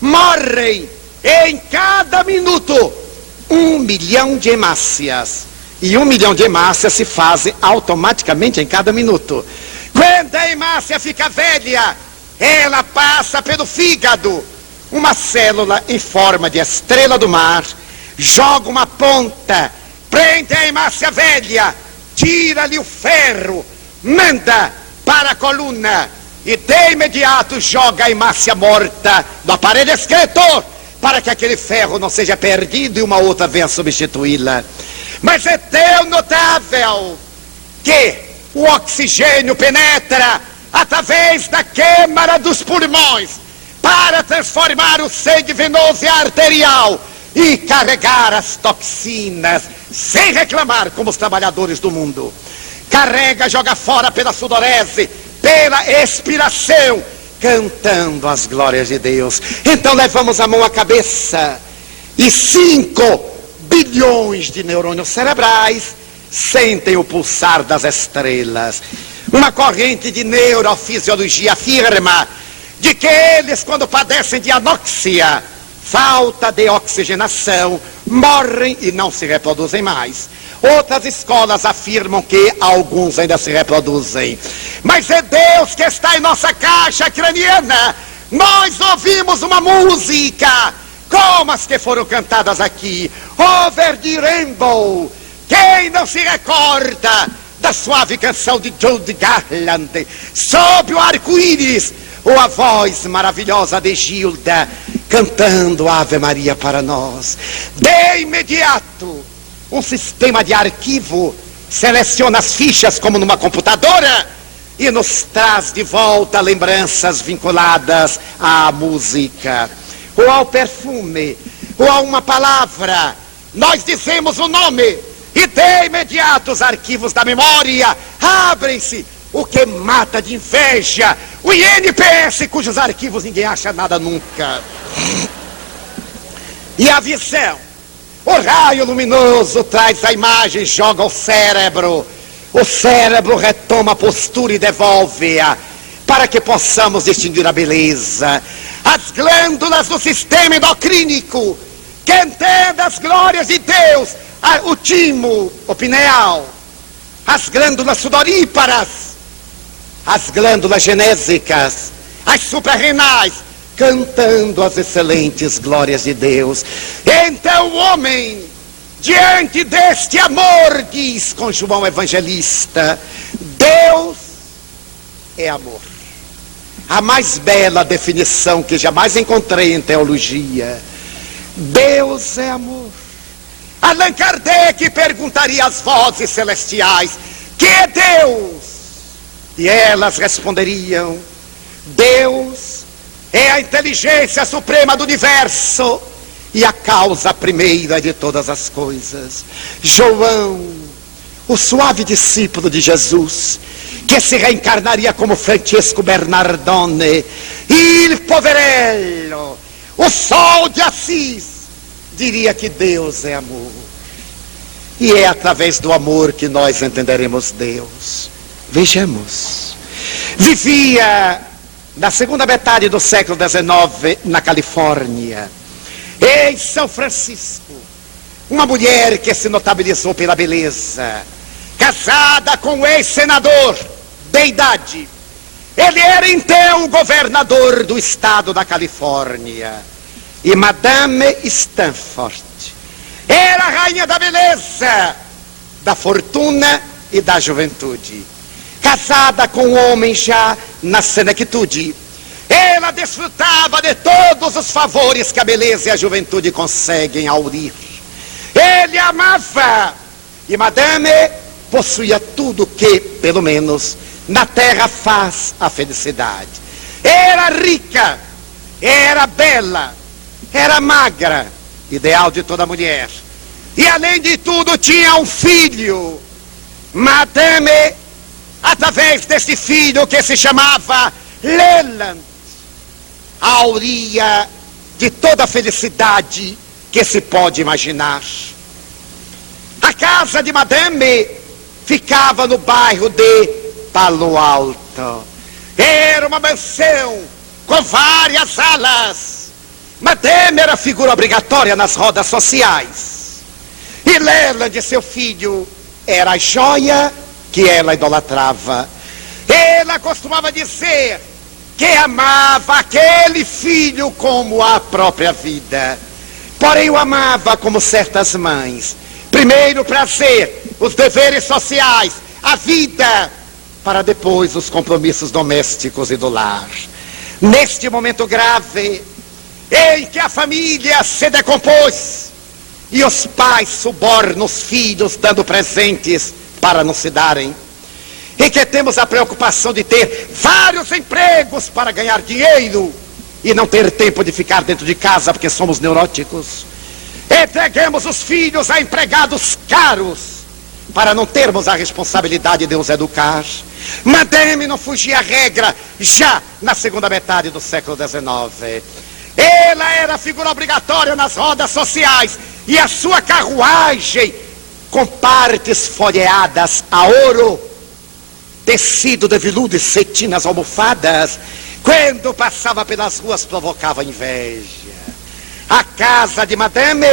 Morrem em cada minuto 1 milhão de hemácias. E 1 milhão de hemácias se fazem automaticamente em cada minuto. Quando a hemácia fica velha, ela passa pelo fígado. Uma célula em forma de estrela do mar joga uma ponta, prende a hemácia velha, tira-lhe o ferro, manda para a coluna, e de imediato joga a hemácia morta no aparelho excretor, para que aquele ferro não seja perdido e uma outra venha substituí-la. Mas é tão notável que o oxigênio penetra através da câmara dos pulmões para transformar o sangue venoso e arterial e carregar as toxinas sem reclamar, como os trabalhadores do mundo. Carrega, joga fora pela sudorese, pela expiração, cantando as glórias de Deus. Então levamos a mão à cabeça, e 5 bilhões de neurônios cerebrais sentem o pulsar das estrelas. Uma corrente de neurofisiologia afirma de que eles, quando padecem de anóxia, falta de oxigenação, morrem e não se reproduzem mais. Outras escolas afirmam que alguns ainda se reproduzem. Mas é Deus que está em nossa caixa craniana. Nós ouvimos uma música, como as que foram cantadas aqui, Over the Rainbow. Quem não se recorda da suave canção de Judy Garland, sob o arco-íris, ou a voz maravilhosa de Gilda, cantando Ave Maria para nós. De imediato, um sistema de arquivo seleciona as fichas como numa computadora e nos traz de volta lembranças vinculadas à música, ou ao perfume, ou a uma palavra. Nós dizemos o nome e de imediato os arquivos da memória abrem-se, o que mata de inveja o INPS, cujos arquivos ninguém acha nada nunca. E a visão, o raio luminoso traz a imagem, joga ao cérebro. O cérebro retoma a postura e devolve-a, para que possamos distinguir a beleza. As glândulas do sistema endocrínico, que entenda as glórias de Deus, o timo, o pineal, as glândulas sudoríparas, as glândulas genésicas, as suprarrenais, cantando as excelentes glórias de Deus. Então o homem, diante deste amor, diz com João Evangelista, Deus é amor. A mais bela definição que jamais encontrei em teologia. Deus é amor. Allan Kardec perguntaria às vozes celestiais, que é Deus? E elas responderiam, Deus é a inteligência suprema do universo e a causa primeira de todas as coisas. João, o suave discípulo de Jesus, que se reencarnaria como Francesco Bernardone, il poverello, o sol de Assis, diria que Deus é amor. E é através do amor que nós entenderemos Deus. Vejamos. Vivia na segunda metade do século XIX na Califórnia, em São Francisco, uma mulher que se notabilizou pela beleza, casada com um ex-senador de idade. Ele era então o governador do estado da Califórnia. E Madame Stanford era a rainha da beleza, da fortuna e da juventude. Casada com um homem já na senectude, ela desfrutava de todos os favores que a beleza e a juventude conseguem aurir. Ele amava, e Madame possuía tudo que, pelo menos, na terra faz a felicidade. Era rica, era bela, era magra, ideal de toda mulher. E além de tudo tinha um filho. Madame, através desse filho que se chamava Leland, auria de toda a felicidade que se pode imaginar. A casa de Madame ficava no bairro de Palo Alto. Era uma mansão com várias salas. Madame era figura obrigatória nas rodas sociais. E Leland, seu filho, era a joia que ela idolatrava. Ela costumava dizer que amava aquele filho como a própria vida. Porém o amava como certas mães. Primeiro o prazer, os deveres sociais, a vida, para depois os compromissos domésticos e do lar. Neste momento grave, em que a família se decompôs e os pais subornam os filhos dando presentes para não se darem, e que temos a preocupação de ter vários empregos para ganhar dinheiro e não ter tempo de ficar dentro de casa porque somos neuróticos, entreguemos os filhos a empregados caros para não termos a responsabilidade de os educar. Madame não fugia à regra já na segunda metade do século XIX. Ela era figura obrigatória nas rodas sociais e a sua carruagem, com partes folheadas a ouro, tecido de veludo e cetinas almofadas, quando passava pelas ruas provocava inveja. A casa de Madame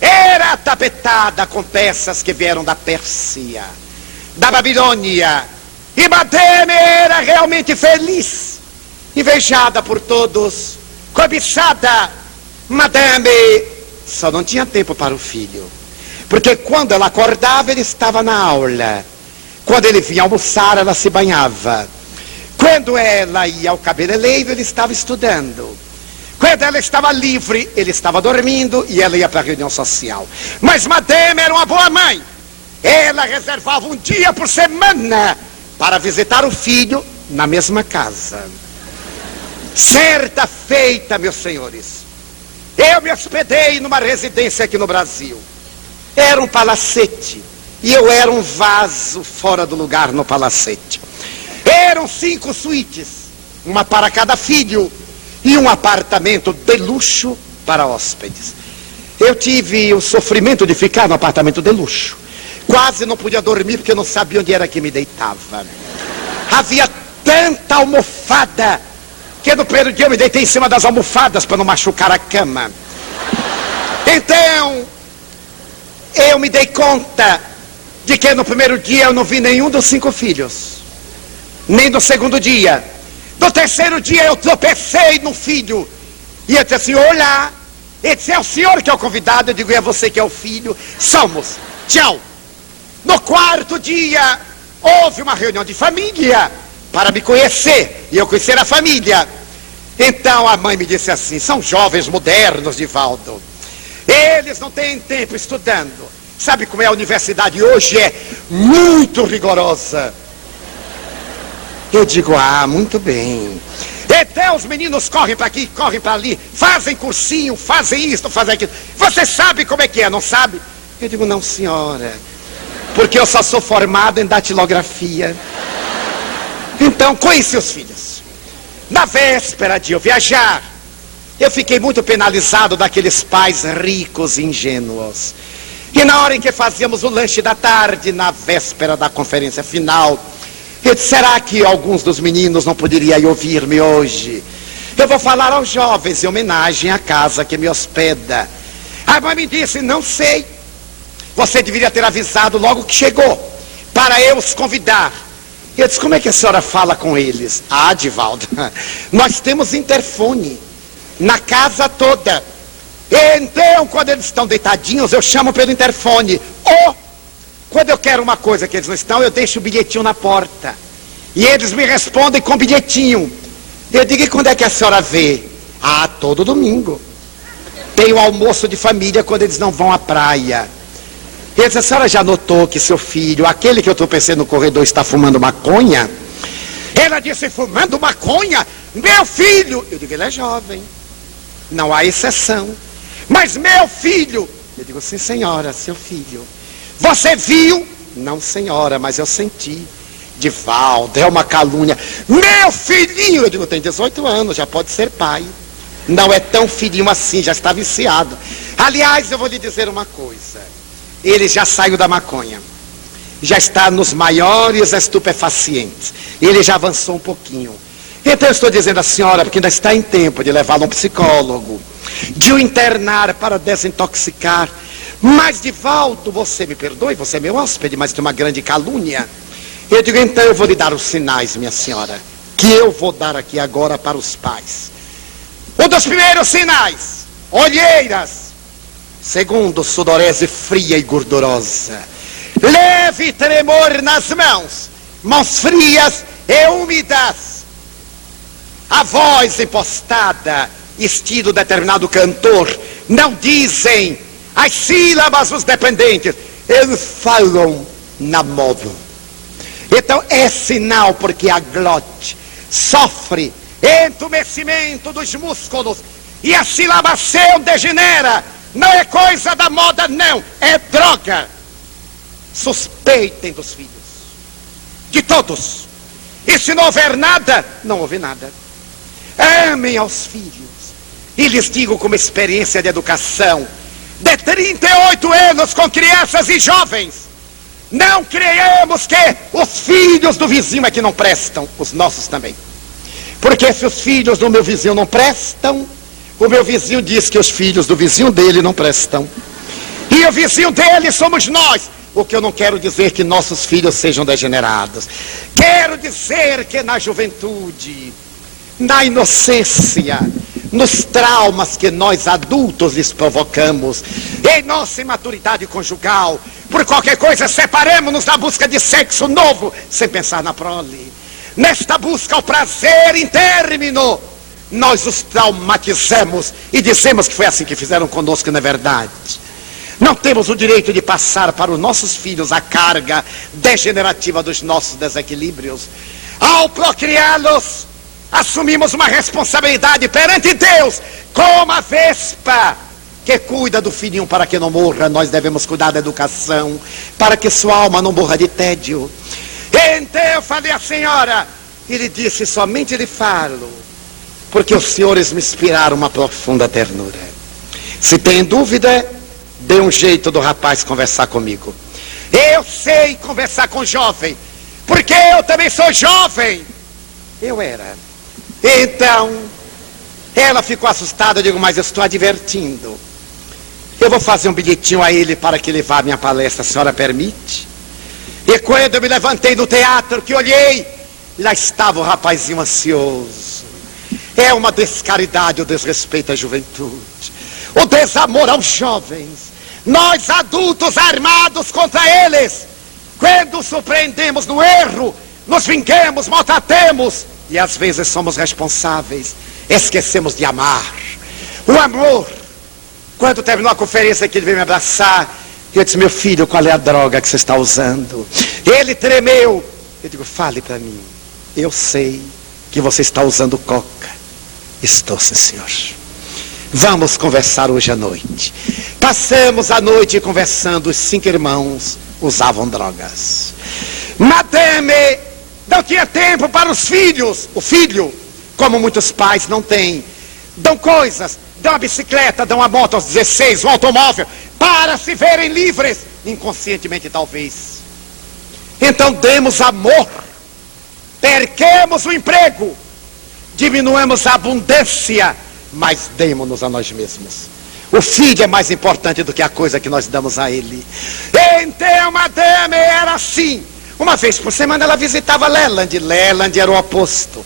era tapetada com peças que vieram da Pérsia, da Babilônia, e Madame era realmente feliz, invejada por todos, cobiçada. Madame só não tinha tempo para o filho, porque quando ela acordava ele estava na aula. Quando ele vinha almoçar, ela se banhava. Quando ela ia ao cabeleireiro, ele estava estudando. Quando ela estava livre, ele estava dormindo e ela ia para a reunião social. Mas Madame era uma boa mãe. Ela reservava um dia por semana para visitar o filho na mesma casa. Certa feita, meus senhores, eu me hospedei numa residência aqui no Brasil. Era um palacete e eu era um vaso fora do lugar no palacete. Eram 5 suítes, uma para cada filho e um apartamento de luxo para hóspedes. Eu tive o sofrimento de ficar no apartamento de luxo. Quase não podia dormir porque eu não sabia onde era que me deitava. Havia tanta almofada que no primeiro dia eu me deitei em cima das almofadas para não machucar a cama. Então, eu me dei conta de que no primeiro dia eu não vi nenhum dos 5 filhos. Nem no segundo dia. No terceiro dia eu tropecei no filho. E eu disse assim, olá. Ele disse, é o senhor que é o convidado. Eu digo, é você que é o filho. Somos. Tchau. No quarto dia, houve uma reunião de família para me conhecer e eu conhecer a família. Então a mãe me disse assim, são jovens modernos, Divaldo. Eles não têm tempo estudando. Sabe como é a universidade hoje? É muito rigorosa. Eu digo, muito bem. Então os meninos correm para aqui, correm para ali, fazem cursinho, fazem isso, fazem aquilo. Você sabe como é que é, não sabe? Eu digo, não senhora, porque eu só sou formado em datilografia. Então, conheci os filhos. Na véspera de eu viajar, eu fiquei muito penalizado daqueles pais ricos e ingênuos. E na hora em que fazíamos o lanche da tarde, na véspera da conferência final, eu disse, será que alguns dos meninos não poderiam ir ouvir-me hoje? Eu vou falar aos jovens em homenagem à casa que me hospeda. A mãe me disse, não sei. Você deveria ter avisado logo que chegou, para eu os convidar. Eu disse, como é que a senhora fala com eles? Divaldo, nós temos interfone na casa toda. Então, quando eles estão deitadinhos, eu chamo pelo interfone. Ou, quando eu quero uma coisa que eles não estão, eu deixo o bilhetinho na porta. E eles me respondem com bilhetinho. Eu digo, e quando é que a senhora vê? Todo domingo. Tem o almoço de família quando eles não vão à praia. Ele disse, a senhora já notou que seu filho, aquele que eu tropecei no corredor, está fumando maconha? Ela disse, fumando maconha? Meu filho! Eu digo, ele é jovem. Não há exceção. Mas meu filho! Eu digo, sim senhora, seu filho. Você viu? Não senhora, mas eu senti. Divaldo, é uma calúnia. Meu filhinho! Eu digo, tem 18 anos, já pode ser pai. Não é tão filhinho assim, já está viciado. Aliás, eu vou lhe dizer uma coisa. Ele já saiu da maconha. Já está nos maiores estupefacientes. Ele já avançou um pouquinho. Então eu estou dizendo à senhora, porque ainda está em tempo de levá-lo a um psicólogo, de o internar para desintoxicar. Mas, Divaldo, você me perdoe, você é meu hóspede, mas tem uma grande calúnia. Eu digo, então eu vou lhe dar os sinais, minha senhora, que eu vou dar aqui agora para os pais. Um dos primeiros sinais, olheiras. Segundo, sudorese fria e gordurosa. Leve tremor nas mãos, mãos frias e úmidas. A voz impostada, estilo determinado cantor, não dizem as sílabas dos dependentes, eles falam na moda. Então é sinal porque a glote sofre entumecimento dos músculos e a silabação degenera. Não é coisa da moda, não, é droga. Suspeitem dos filhos, de todos. E se não houver nada, não houve nada. Amem aos filhos. E lhes digo como experiência de educação de 38 anos com crianças e jovens. Não creiamos que os filhos do vizinho é que não prestam, os nossos também. Porque se os filhos do meu vizinho não prestam, o meu vizinho diz que os filhos do vizinho dele não prestam. E o vizinho dele somos nós. O que eu não quero dizer que nossos filhos sejam degenerados. Quero dizer que na juventude, na inocência, nos traumas que nós adultos lhes provocamos, em nossa imaturidade conjugal, por qualquer coisa, separemos-nos na busca de sexo novo, sem pensar na prole. Nesta busca ao prazer em término, nós os traumatizamos e dizemos que foi assim que fizeram conosco, não é verdade? Não temos o direito de passar para os nossos filhos a carga degenerativa dos nossos desequilíbrios. Ao procriá-los, assumimos uma responsabilidade perante Deus, como a vespa que cuida do filhinho para que não morra. Nós devemos cuidar da educação, para que sua alma não morra de tédio. Então eu falei à senhora, e lhe disse, somente lhe falo, porque os senhores me inspiraram uma profunda ternura. Se tem dúvida, dê um jeito do rapaz conversar comigo. Eu sei conversar com jovem, porque eu também sou jovem. Eu era. Então, ela ficou assustada. Eu digo, mas eu estou advertindo. Eu vou fazer um bilhetinho a ele para que ele vá à minha palestra, a senhora permite? E quando eu me levantei do teatro, que olhei, lá estava o rapazinho ansioso. É uma descaridade, o desrespeito à juventude, o desamor aos jovens. Nós adultos armados contra eles, quando surpreendemos no erro, nos vingamos, maltratemos, e às vezes somos responsáveis, esquecemos de amar. O amor. Quando terminou a conferência, que ele veio me abraçar, eu disse, meu filho, qual é a droga que você está usando? Ele tremeu. Eu digo, fale para mim. Eu sei que você está usando coca. Estou, sim, senhor. Vamos conversar hoje à noite. Passamos a noite conversando. Os 5 irmãos usavam drogas. Madame não tinha tempo para os filhos. O filho, como muitos pais não têm, dão coisas, dão uma bicicleta, dão uma moto aos 16, um automóvel, para se verem livres, inconscientemente talvez. Então demos amor, perquemos o emprego, diminuamos a abundância, mas demos-nos a nós mesmos. O filho é mais importante do que a coisa que nós damos a ele. Então Madame era assim. Uma vez por semana ela visitava Leland. Leland era o oposto.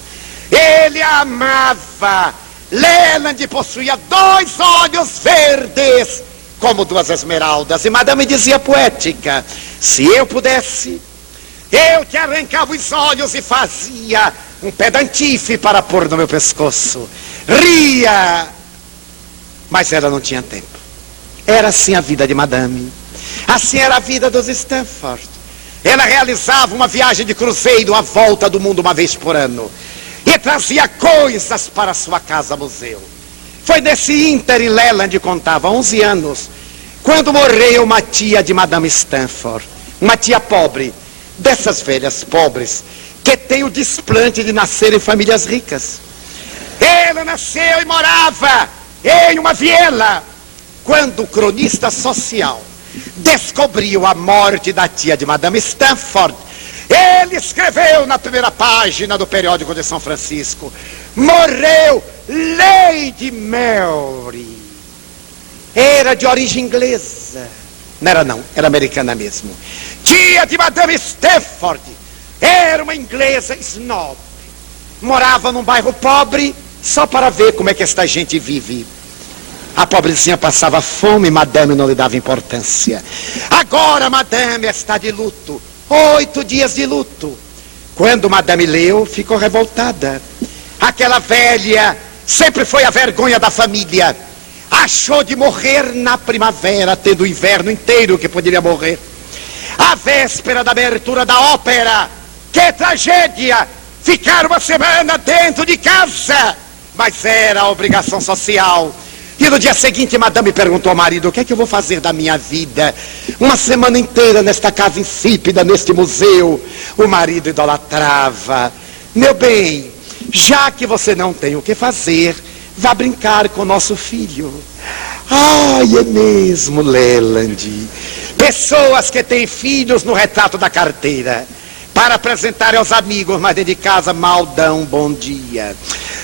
Ele a amava. Leland possuía 2 olhos verdes, como 2 esmeraldas. E Madame dizia poética, se eu pudesse, eu te arrancava os olhos e fazia um pedantife para pôr no meu pescoço. Ria. Mas ela não tinha tempo. Era assim a vida de Madame. Assim era a vida dos Stanford. Ela realizava uma viagem de cruzeiro à volta do mundo uma vez por ano. E trazia coisas para sua casa-museu. Foi nesse ínterim, Leland contava, 11 anos, quando morreu uma tia de Madame Stanford. Uma tia pobre, dessas velhas pobres, que tem o desplante de nascer em famílias ricas. Ela nasceu e morava em uma viela. Quando o cronista social descobriu a morte da tia de Madame Stanford, ele escreveu na primeira página do periódico de São Francisco, morreu Lady Mary. Era de origem inglesa. Não era não, era americana mesmo. Tia de Madame Stanford. Era uma inglesa snob. Morava num bairro pobre, só para ver como é que esta gente vive. A pobrezinha passava fome, Madame não lhe dava importância. Agora Madame está de luto. 8 dias de luto. Quando Madame leu, ficou revoltada. Aquela velha sempre foi a vergonha da família. Achou de morrer na primavera, tendo o inverno inteiro que poderia morrer. A véspera da abertura da ópera. Que tragédia! Ficar uma semana dentro de casa. Mas era a obrigação social. E no dia seguinte, Madame perguntou ao marido, o que é que eu vou fazer da minha vida? Uma semana inteira nesta casa insípida, neste museu. O marido idolatrava. Meu bem, já que você não tem o que fazer, vá brincar com o nosso filho. Ai, é mesmo, Leland. Pessoas que têm filhos no retrato da carteira, para apresentar aos amigos, mas dentro de casa mal dão bom dia.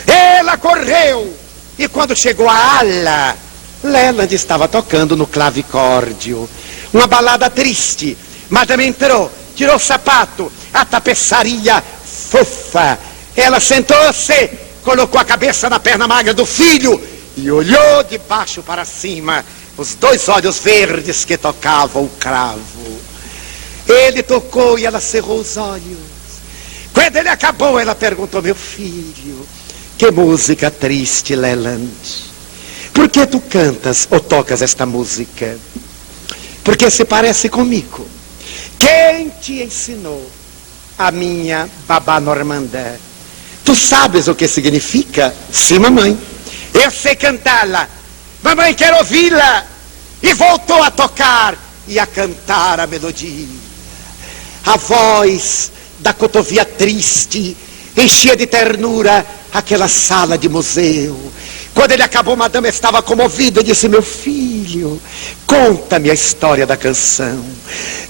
Ela correu. E quando chegou a ala, Leland estava tocando no clavicórdio. Uma balada triste. Madame entrou, tirou o sapato, a tapeçaria fofa. Ela sentou-se, colocou a cabeça na perna magra do filho e olhou de baixo para cima, os 2 olhos verdes que tocavam o cravo. Ele tocou e ela cerrou os olhos. Quando ele acabou, ela perguntou: meu filho, que música triste, Leland. Por que tu cantas ou tocas esta música? Porque se parece comigo. Quem te ensinou? A minha babá Normanda. Tu sabes o que significa? Sim, mamãe. Eu sei cantá-la. Mamãe, quero ouvi-la. E voltou a tocar e a cantar a melodia. A voz da cotovia triste enchia de ternura aquela sala de museu. Quando ele acabou, madame estava comovida e disse: meu filho, conta-me a história da canção.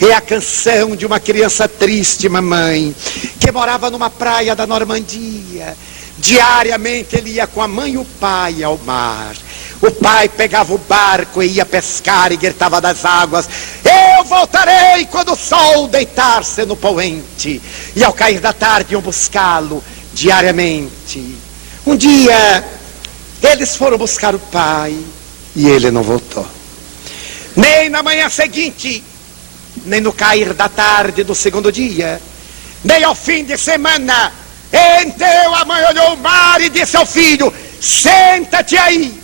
É a canção de uma criança triste, mamãe, que morava numa praia da Normandia. Diariamente ele ia com a mãe e o pai ao mar. O pai pegava o barco e ia pescar e gritava das águas: eu voltarei quando o sol deitar-se no poente. E ao cair da tarde iam buscá-lo diariamente. Um dia eles foram buscar o pai e ele não voltou. Nem na manhã seguinte, nem no cair da tarde do segundo dia, nem ao fim de semana. Então a mãe olhou o mar e disse ao filho: senta-te aí,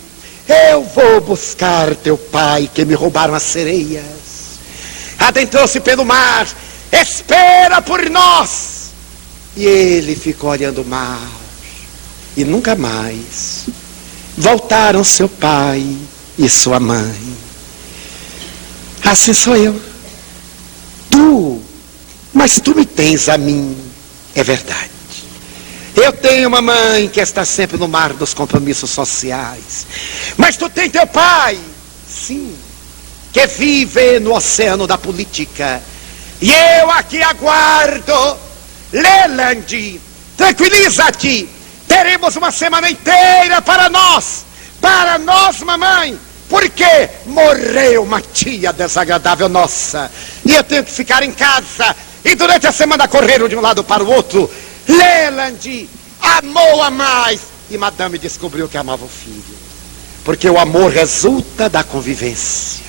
eu vou buscar teu pai, que me roubaram as sereias. Adentrou-se pelo mar: espera por nós. E ele ficou olhando o mar e nunca mais voltaram seu pai e sua mãe. Assim sou eu. Mas tu me tens a mim, é verdade. Eu tenho uma mãe que está sempre no mar dos compromissos sociais. Mas tu tens teu pai, sim, que vive no oceano da política. E eu aqui aguardo. Leland, tranquiliza-te. Teremos uma semana inteira para nós, mamãe, porque morreu uma tia desagradável nossa. E eu tenho que ficar em casa. E durante a semana correram de um lado para o outro. Leland amou-a mais. E madame descobriu que amava o filho. Porque o amor resulta da convivência.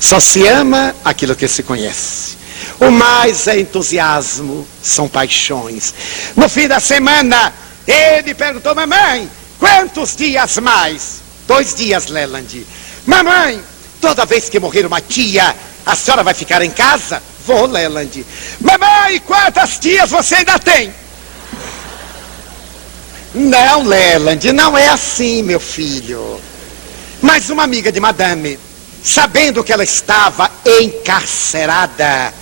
Só se ama aquilo que se conhece. O mais é entusiasmo, são paixões. No fim da semana, ele perguntou: mamãe, quantos dias mais? 2 dias, Leland. Mamãe, toda vez que morrer uma tia, a senhora vai ficar em casa? Vou, Leland. Mamãe, quantas tias você ainda tem? Não, Leland, não é assim, meu filho. Mas uma amiga de madame, sabendo que ela estava encarcerada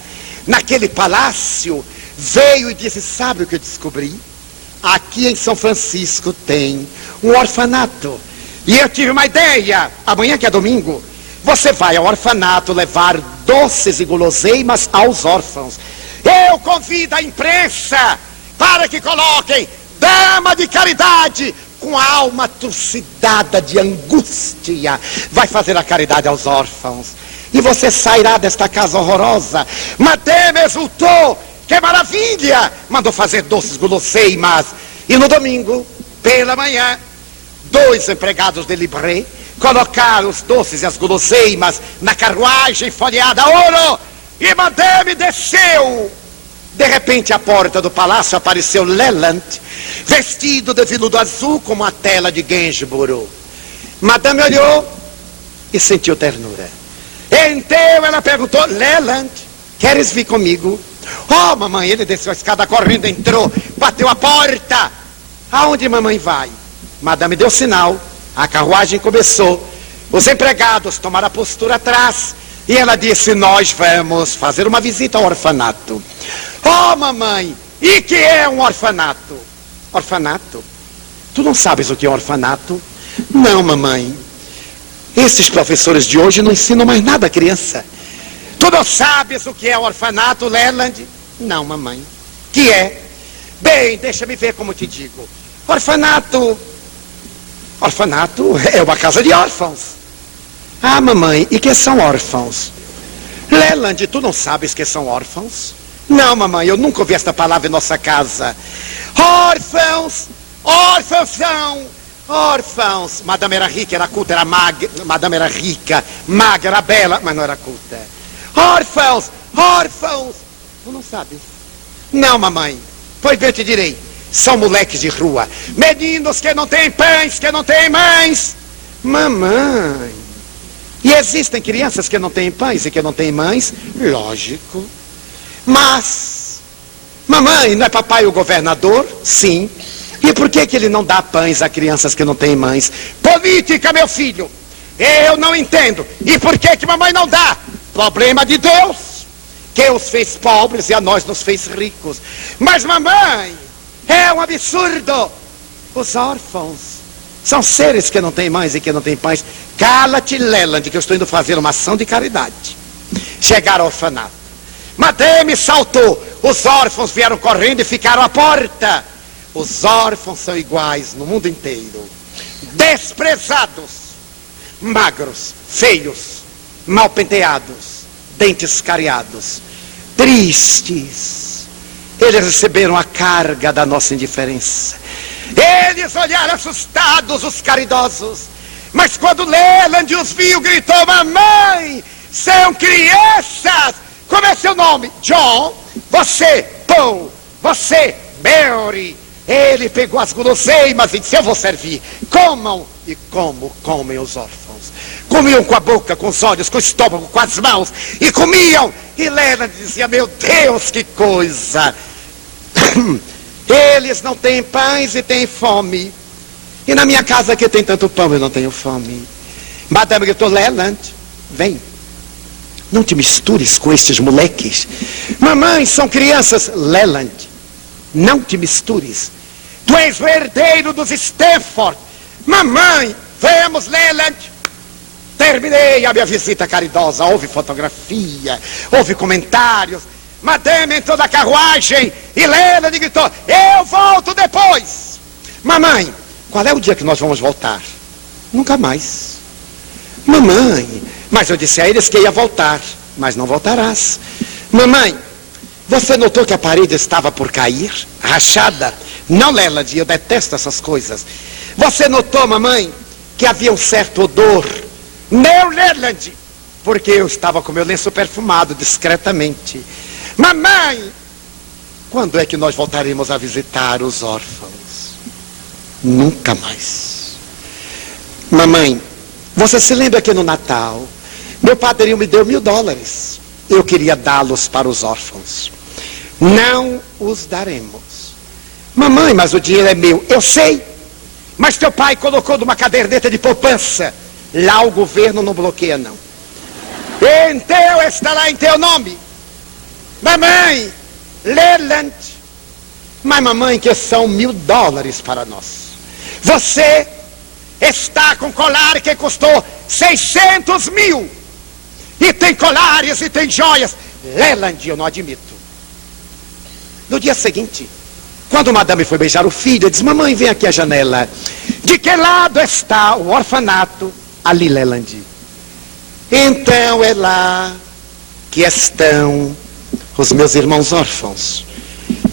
naquele palácio, veio e disse: sabe o que eu descobri? Aqui em São Francisco tem um orfanato. E eu tive uma ideia. Amanhã, que é domingo, você vai ao orfanato levar doces e guloseimas aos órfãos. Eu convido a imprensa para que coloquem dama de caridade com a alma trucidada de angústia. Vai fazer a caridade aos órfãos. E você sairá desta casa horrorosa. Madame exultou. Que maravilha! Mandou fazer doces guloseimas. E no domingo, pela manhã, 2 empregados de livré colocaram os doces e as guloseimas na carruagem folheada a ouro. E madame desceu. De repente, à porta do palácio apareceu Leland, vestido de veludo azul com uma tela de Gainsborough. Madame olhou e sentiu ternura. Então ela perguntou: Leland, queres vir comigo? Oh, mamãe. Ele desceu a escada correndo, entrou, bateu a porta. Aonde mamãe vai? Madame deu sinal, a carruagem começou. Os empregados tomaram a postura atrás e ela disse: nós vamos fazer uma visita ao orfanato. Oh, mamãe, e que é um orfanato? Orfanato? Tu não sabes o que é orfanato? Não, mamãe. Esses professores de hoje não ensinam mais nada à criança. Tu não sabes o que é orfanato, Leland? Não, mamãe. Que é? Bem, deixa-me ver como te digo. Orfanato é uma casa de órfãos. Ah, mamãe, e que são órfãos? Leland, tu não sabes que são órfãos? Não, mamãe, eu nunca ouvi esta palavra em nossa casa. Órfãos são órfãos. Madame era rica, era culta, era magra. Madame era rica, magra, era bela, mas não era culta. Órfãos Tu não sabes? Não, mamãe. Pois bem, eu te direi. São moleques de rua. Meninos que não têm pães, que não têm mães. Mamãe. E existem crianças que não têm pais e que não têm mães? Lógico. Mas, mamãe, não é papai o governador? Sim. E por que ele não dá pães a crianças que não têm mães? Política, meu filho. Eu não entendo. E por que mamãe não dá? Problema de Deus, que os fez pobres e a nós nos fez ricos. Mas mamãe, é um absurdo. Os órfãos são seres que não têm mães e que não têm pais. Cala-te, Leland, que eu estou indo fazer uma ação de caridade. Chegaram ao orfanato. Madame saltou. Os órfãos vieram correndo e ficaram à porta. Os órfãos são iguais no mundo inteiro. Desprezados, magros, feios, mal penteados, dentes cariados, tristes. Eles receberam a carga da nossa indiferença. Eles olharam assustados, os caridosos. Mas quando Leland os viu, gritou: mamãe, são crianças. Como é seu nome? John. Você, Paul. Você, Mary. Ele pegou as guloseimas e disse: eu vou servir. Comam. E como comem os órfãos. Comiam com a boca, com os olhos, com o estômago, com as mãos. E comiam. E Leland dizia: meu Deus, que coisa. Eles não têm pães e têm fome. E na minha casa que tem tanto pão, eu não tenho fome. Madame gritou: Leland, vem. Não te mistures com estes moleques. Mamãe, são crianças. Leland, não te mistures. Tu és o herdeiro dos Stanford. Mamãe, vamos, Leland. Terminei a minha visita caridosa. Houve fotografia, houve comentários. Madame entrou na carruagem e Leland gritou: eu volto depois. Mamãe, qual é o dia que nós vamos voltar? Nunca mais. Mamãe, mas eu disse a eles que ia voltar, mas não voltarás. Mamãe, você notou que a parede estava por cair? Rachada? Não, Leland, eu detesto essas coisas. Você notou, mamãe, que havia um certo odor? Não, Leland, porque eu estava com meu lenço perfumado discretamente. Mamãe, quando é que nós voltaremos a visitar os órfãos? Nunca mais. Mamãe, você se lembra que no Natal meu padrinho me deu $1000? Eu queria dá-los para os órfãos. Não os daremos. Mamãe, mas o dinheiro é meu. Eu sei, mas teu pai colocou numa caderneta de poupança. Lá o governo não bloqueia, não. Então está lá em teu nome. Mamãe, Leland. Mas mamãe, que são $1000 para nós. Você está com colar que custou 600 mil. E tem colares e tem joias. Leland, eu não admito. No dia seguinte, quando madame foi beijar o filho, disse: mamãe, vem aqui à janela. De que lado está o orfanato? Ali, Leland. Então é lá que estão os meus irmãos órfãos.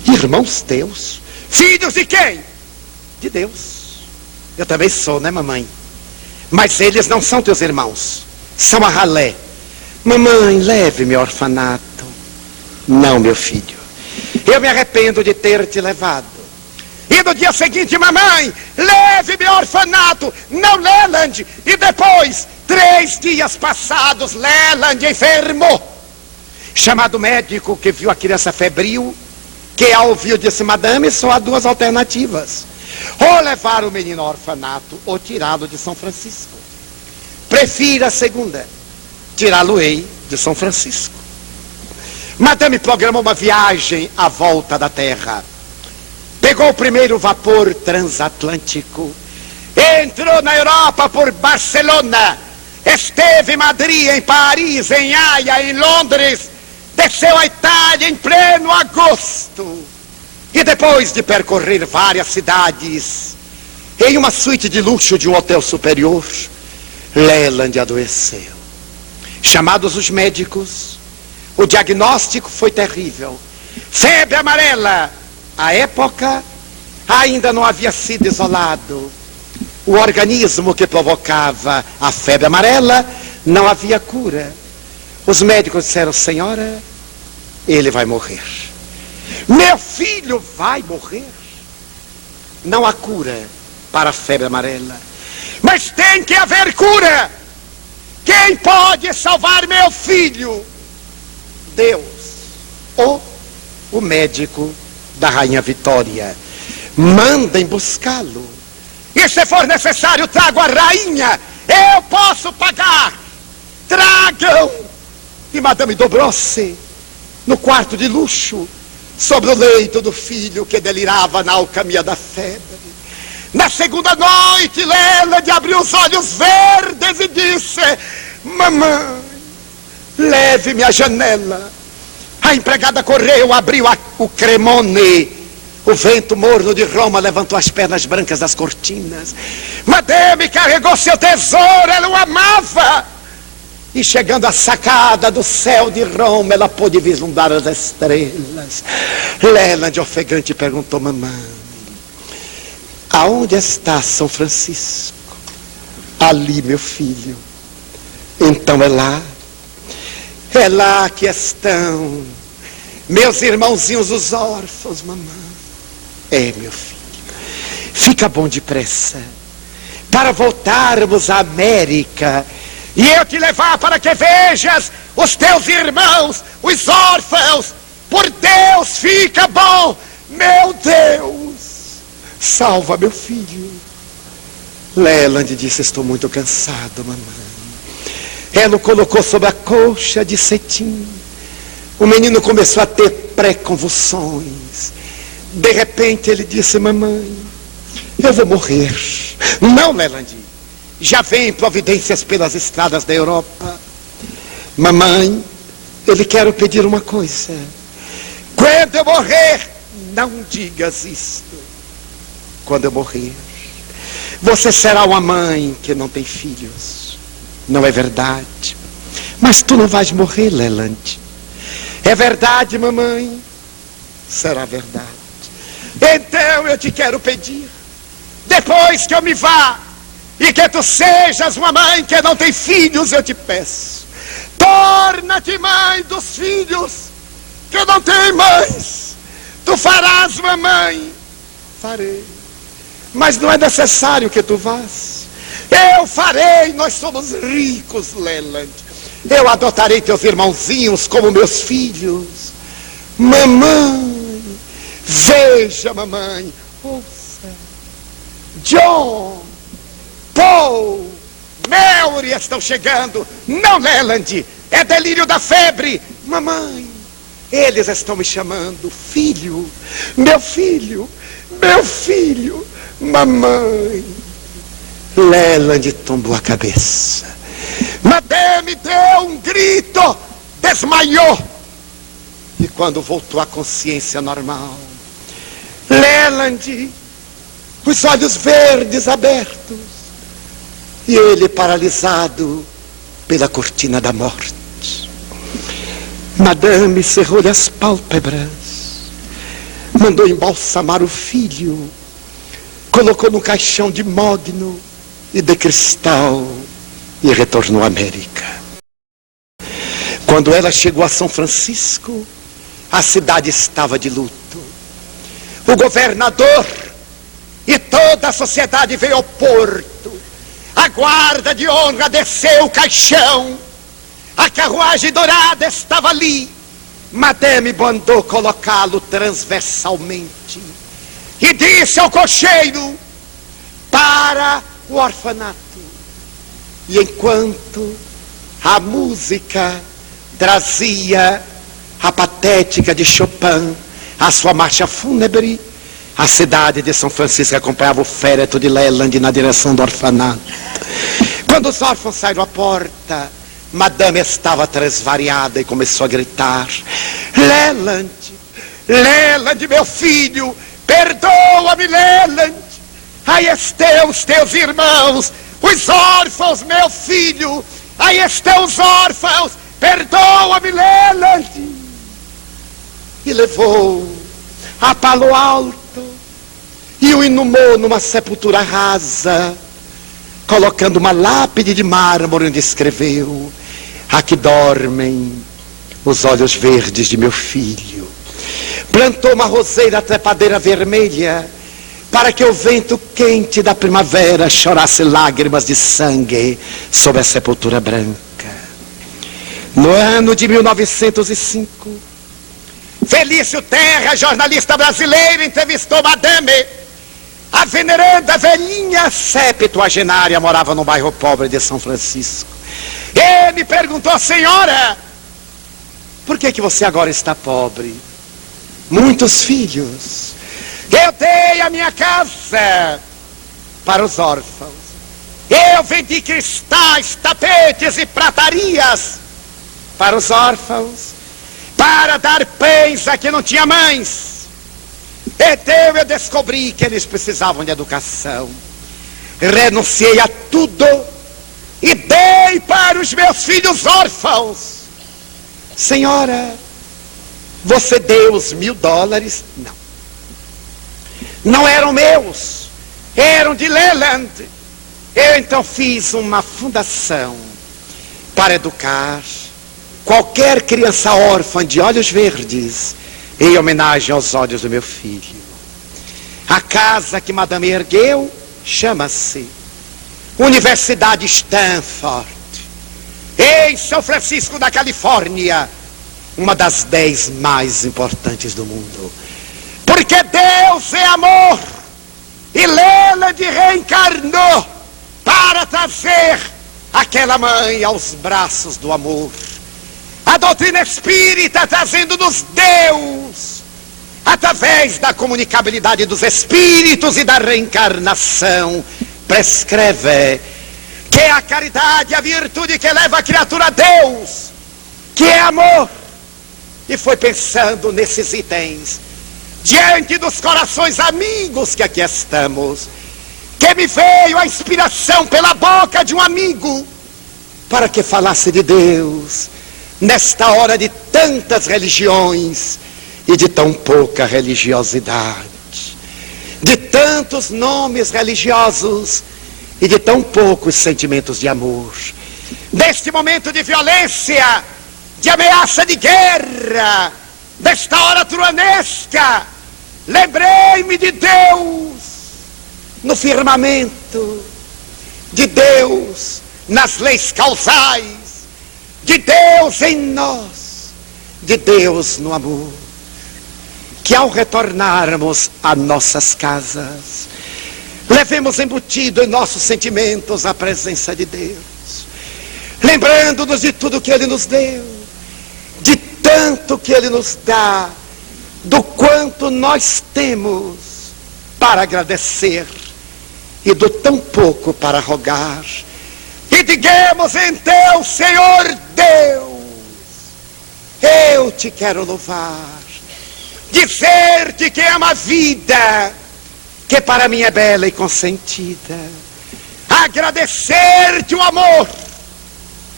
Irmãos teus? Filhos de quem? De Deus. Eu também sou, né, mamãe? Mas eles não são teus irmãos. São a ralé. Mamãe, leve-me ao orfanato. Não, meu filho. Eu me arrependo de ter te levado. E no dia seguinte, mamãe, leve-me ao orfanato. Não, Leland. E depois, 3 dias passados, Leland enfermou. Chamado médico que viu a criança febril, que ao ouvir disse: madame, só há 2 alternativas. Ou levar o menino ao orfanato, ou tirá-lo de São Francisco. Prefira a segunda. Tirá-lo-ei de São Francisco. Madame programou uma viagem à volta da terra. Pegou o primeiro vapor transatlântico. Entrou na Europa por Barcelona. Esteve em Madrid, em Paris, em Haia, em Londres. Desceu a Itália em pleno agosto. E depois de percorrer várias cidades, em uma suíte de luxo de um hotel superior, Leland adoeceu. Chamados os médicos, o diagnóstico foi terrível. Febre amarela. À época, ainda não havia sido isolado o organismo que provocava a febre amarela. Não havia cura. Os médicos disseram: senhora, ele vai morrer. Meu filho vai morrer. Não há cura para a febre amarela, mas tem que haver cura. Quem pode salvar meu filho? Deus, ou o médico da Rainha Vitória. Mandem buscá-lo. E se for necessário, trago a rainha. Eu posso pagar. Tragam. E Madame dobrou-se no quarto de luxo, sobre o leito do filho que delirava na alcamia da febre. Na segunda noite, Leland abriu os olhos verdes e disse: mamãe, leve-me à janela. A empregada correu, abriu o cremone. O vento morno de Roma levantou as pernas brancas das cortinas. Madame carregou seu tesouro, ela o amava. E chegando à sacada do céu de Roma, ela pôde vislumbrar as estrelas. Leland, ofegante, perguntou: mamãe, aonde está São Francisco? Ali, meu filho. Então é lá que estão meus irmãozinhos os órfãos, mamãe. É, meu filho, fica bom depressa, para voltarmos à América, e eu te levar para que vejas os teus irmãos, os órfãos. Por Deus, fica bom. Meu Deus, salva meu filho. Leland disse: estou muito cansado, mamãe. Ela o colocou sobre a colcha de cetim. O menino começou a ter pré-convulsões. De repente ele disse: mamãe, eu vou morrer. Não, Leland, já vem providências pelas estradas da Europa. Mamãe, eu lhe quero pedir uma coisa. Quando eu morrer, não digas isto. Quando eu morrer, você será uma mãe que não tem filhos. Não é verdade? Mas tu não vais morrer, Leland. É verdade, mamãe? Será verdade. Então eu te quero pedir, depois que eu me vá e que tu sejas uma mãe que não tem filhos, eu te peço, torna-te mãe dos filhos que não têm mães. Tu farás, mamãe? Farei. Mas não é necessário que tu vás. Eu farei, nós somos ricos, Leland. Eu adotarei teus irmãozinhos como meus filhos. Mamãe, veja, mamãe, ouça. John, Paul, Mary estão chegando. Não, Leland, é delírio da febre. Mamãe, eles estão me chamando. Filho, meu filho, meu filho. Mamãe. Leland tombou a cabeça. Madame deu um grito, desmaiou. E quando voltou à consciência normal, Leland, os olhos verdes abertos, e ele paralisado pela cortina da morte. Madame cerrou-lhe as pálpebras, mandou embalsamar o filho, colocou no caixão de mogno e de cristal e retornou à América. Quando ela chegou a São Francisco, a cidade estava de luto. O governador e toda a sociedade veio ao porto. A guarda de honra desceu o caixão. A carruagem dourada estava ali. Madame mandou colocá-lo transversalmente e disse ao cocheiro: para o orfanato. E enquanto a música trazia a patética de Chopin, a sua marcha fúnebre, a cidade de São Francisco acompanhava o féretro de Leland na direção do orfanato. Quando os órfãos saíram à porta, Madame estava transvariada e começou a gritar: Leland, Leland, meu filho, perdoa-me, Leland. Aí estão os teus irmãos, os órfãos, meu filho. Aí estão os órfãos, perdoa-me, Leland. E levou a Palo Alto e o inumou numa sepultura rasa, colocando uma lápide de mármore onde escreveu: aqui dormem os olhos verdes de meu filho. Plantou uma roseira trepadeira vermelha, para que o vento quente da primavera chorasse lágrimas de sangue sobre a sepultura branca. No ano de 1905, Felício Terra, jornalista brasileiro, entrevistou Madame. A veneranda velhinha septuagenária morava no bairro pobre de São Francisco. Ele perguntou: senhora, por que você agora está pobre? Muitos filhos. Eu dei a minha casa para os órfãos. Eu vendi cristais, tapetes e pratarias para os órfãos, para dar pães a quem não tinha mães. Então eu descobri que eles precisavam de educação. Renunciei a tudo e dei para os meus filhos órfãos. Senhora, você deu os $1000? Não. Não eram meus, eram de Leland. Eu então fiz uma fundação para educar qualquer criança órfã de olhos verdes, em homenagem aos olhos do meu filho. A casa que Madame ergueu chama-se Universidade Stanford, em São Francisco da Califórnia, uma das 10 mais importantes do mundo. Porque Deus é amor, e Leland reencarnou para trazer aquela mãe aos braços do amor. A doutrina espírita trazendo-nos Deus, através da comunicabilidade dos espíritos e da reencarnação, prescreve que é a caridade, a virtude que leva a criatura a Deus, que é amor. E foi pensando nesses itens, diante dos corações amigos que aqui estamos, que me veio a inspiração pela boca de um amigo, para que falasse de Deus, nesta hora de tantas religiões e de tão pouca religiosidade, de tantos nomes religiosos e de tão poucos sentimentos de amor, deste momento de violência, de ameaça de guerra, desta hora truanesca. Lembrei-me de Deus no firmamento, de Deus nas leis causais, de Deus em nós, de Deus no amor. Que ao retornarmos a nossas casas, levemos embutido em nossos sentimentos a presença de Deus, lembrando-nos de tudo que Ele nos deu, de tanto que Ele nos dá, do quanto nós temos para agradecer e do tão pouco para rogar. E digamos então: Senhor Deus, eu te quero louvar, dizer-te que amo a vida, que para mim é bela e consentida, agradecer-te o amor,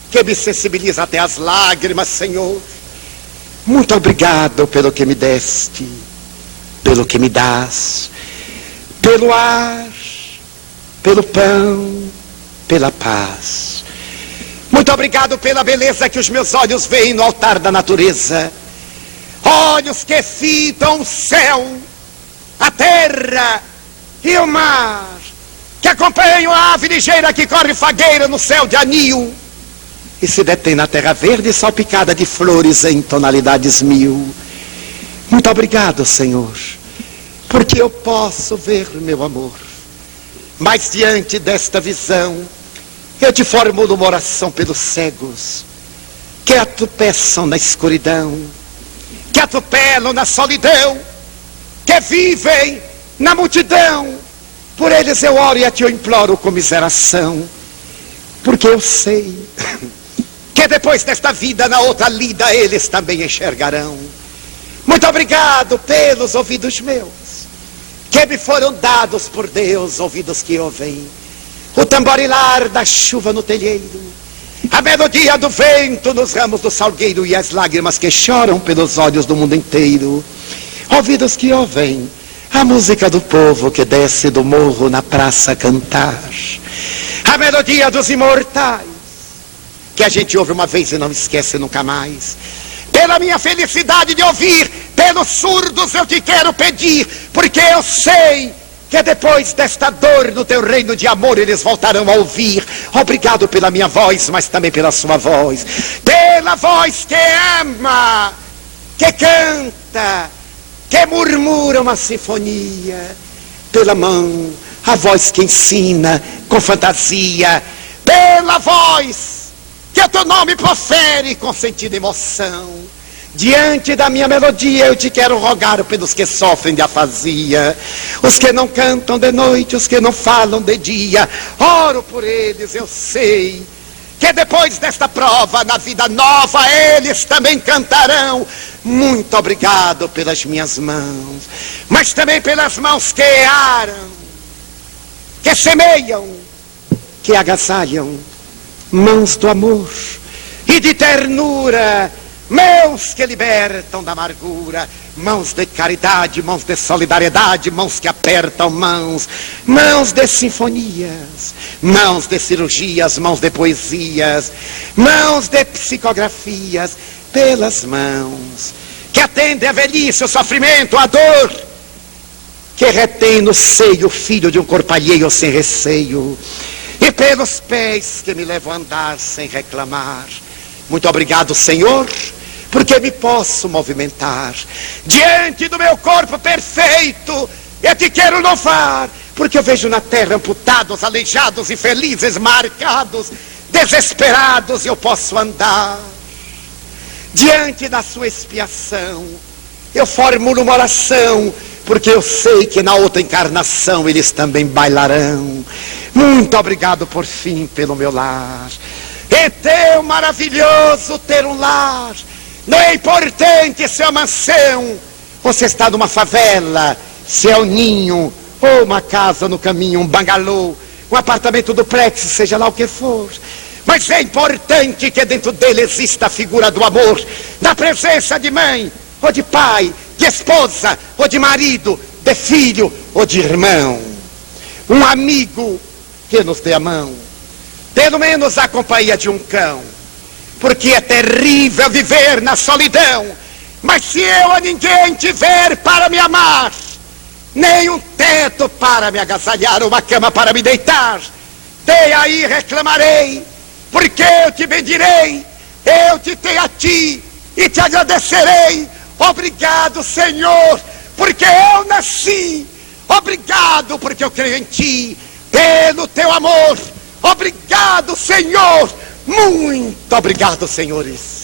que me sensibiliza até as lágrimas, Senhor. Muito obrigado pelo que me deste, pelo que me dás, pelo ar, pelo pão, pela paz. Muito obrigado pela beleza que os meus olhos veem no altar da natureza. Olhos que fitam o céu, a terra e o mar, que acompanham a ave ligeira que corre fagueira no céu de anil e se detém na terra verde salpicada de flores em tonalidades 1000. Muito obrigado, Senhor, porque eu posso ver meu amor. Mas diante desta visão, eu te formulo uma oração pelos cegos, que atropeçam na escuridão, que atropelam na solidão, que vivem na multidão. Por eles eu oro e te imploro com miseração, porque eu sei que depois desta vida, na outra lida, eles também enxergarão. Muito obrigado pelos ouvidos meus, que me foram dados por Deus, ouvidos que ouvem o tamborilar da chuva no telheiro, a melodia do vento nos ramos do salgueiro e as lágrimas que choram pelos olhos do mundo inteiro. Ouvidos que ouvem a música do povo que desce do morro na praça cantar, a melodia dos imortais que a gente ouve uma vez e não esquece nunca mais. pela minha felicidade de ouvir, pelos surdos eu te quero pedir, porque eu sei que depois desta dor no teu reino de amor eles voltarão a ouvir. Obrigado pela minha voz, mas também pela sua voz, pela voz que ama, que canta, que murmura uma sinfonia, pela mão, a voz que ensina com fantasia, pela voz que o teu nome profere com sentido e emoção. Diante da minha melodia eu te quero rogar pelos que sofrem de afasia, os que não cantam de noite, os que não falam de dia. Oro por eles, eu sei que depois desta prova, na vida nova, eles também cantarão. Muito obrigado pelas minhas mãos, mas também pelas mãos que aram, que semeiam, que agasalham, mãos do amor e de ternura, mãos que libertam da amargura, mãos de caridade, mãos de solidariedade, mãos que apertam mãos, mãos de sinfonias, mãos de cirurgias, mãos de poesias, mãos de psicografias, pelas mãos que atendem a velhice, o sofrimento, a dor, que retém no seio o filho de um corpo alheio sem receio, e pelos pés que me levam a andar sem reclamar. Muito obrigado, Senhor, porque me posso movimentar diante do meu corpo perfeito. Eu te quero louvar, porque eu vejo na terra amputados, aleijados, infelizes, marcados, desesperados, e eu posso andar. Diante da sua expiação, eu formulo uma oração, porque eu sei que na outra encarnação eles também bailarão. Muito obrigado por fim pelo meu lar. É tão maravilhoso ter um lar. Não é importante se é uma mansão, ou se está numa favela, se é um ninho, ou uma casa no caminho, um bangalô, um apartamento duplex, seja lá o que for. Mas é importante que dentro dele exista a figura do amor, da presença de mãe, ou de pai, de esposa, ou de marido, de filho, ou de irmão. Um amigo que nos dê a mão, pelo menos a companhia de um cão, porque é terrível viver na solidão. Mas se eu a ninguém tiver para me amar, nem um teto para me agasalhar, uma cama para me deitar, daí aí reclamarei, porque eu te bendirei, eu te tenho a ti e te agradecerei. Obrigado, Senhor, porque eu nasci. Obrigado, porque eu creio em ti, pelo teu amor. Obrigado, Senhor. Muito obrigado, senhores.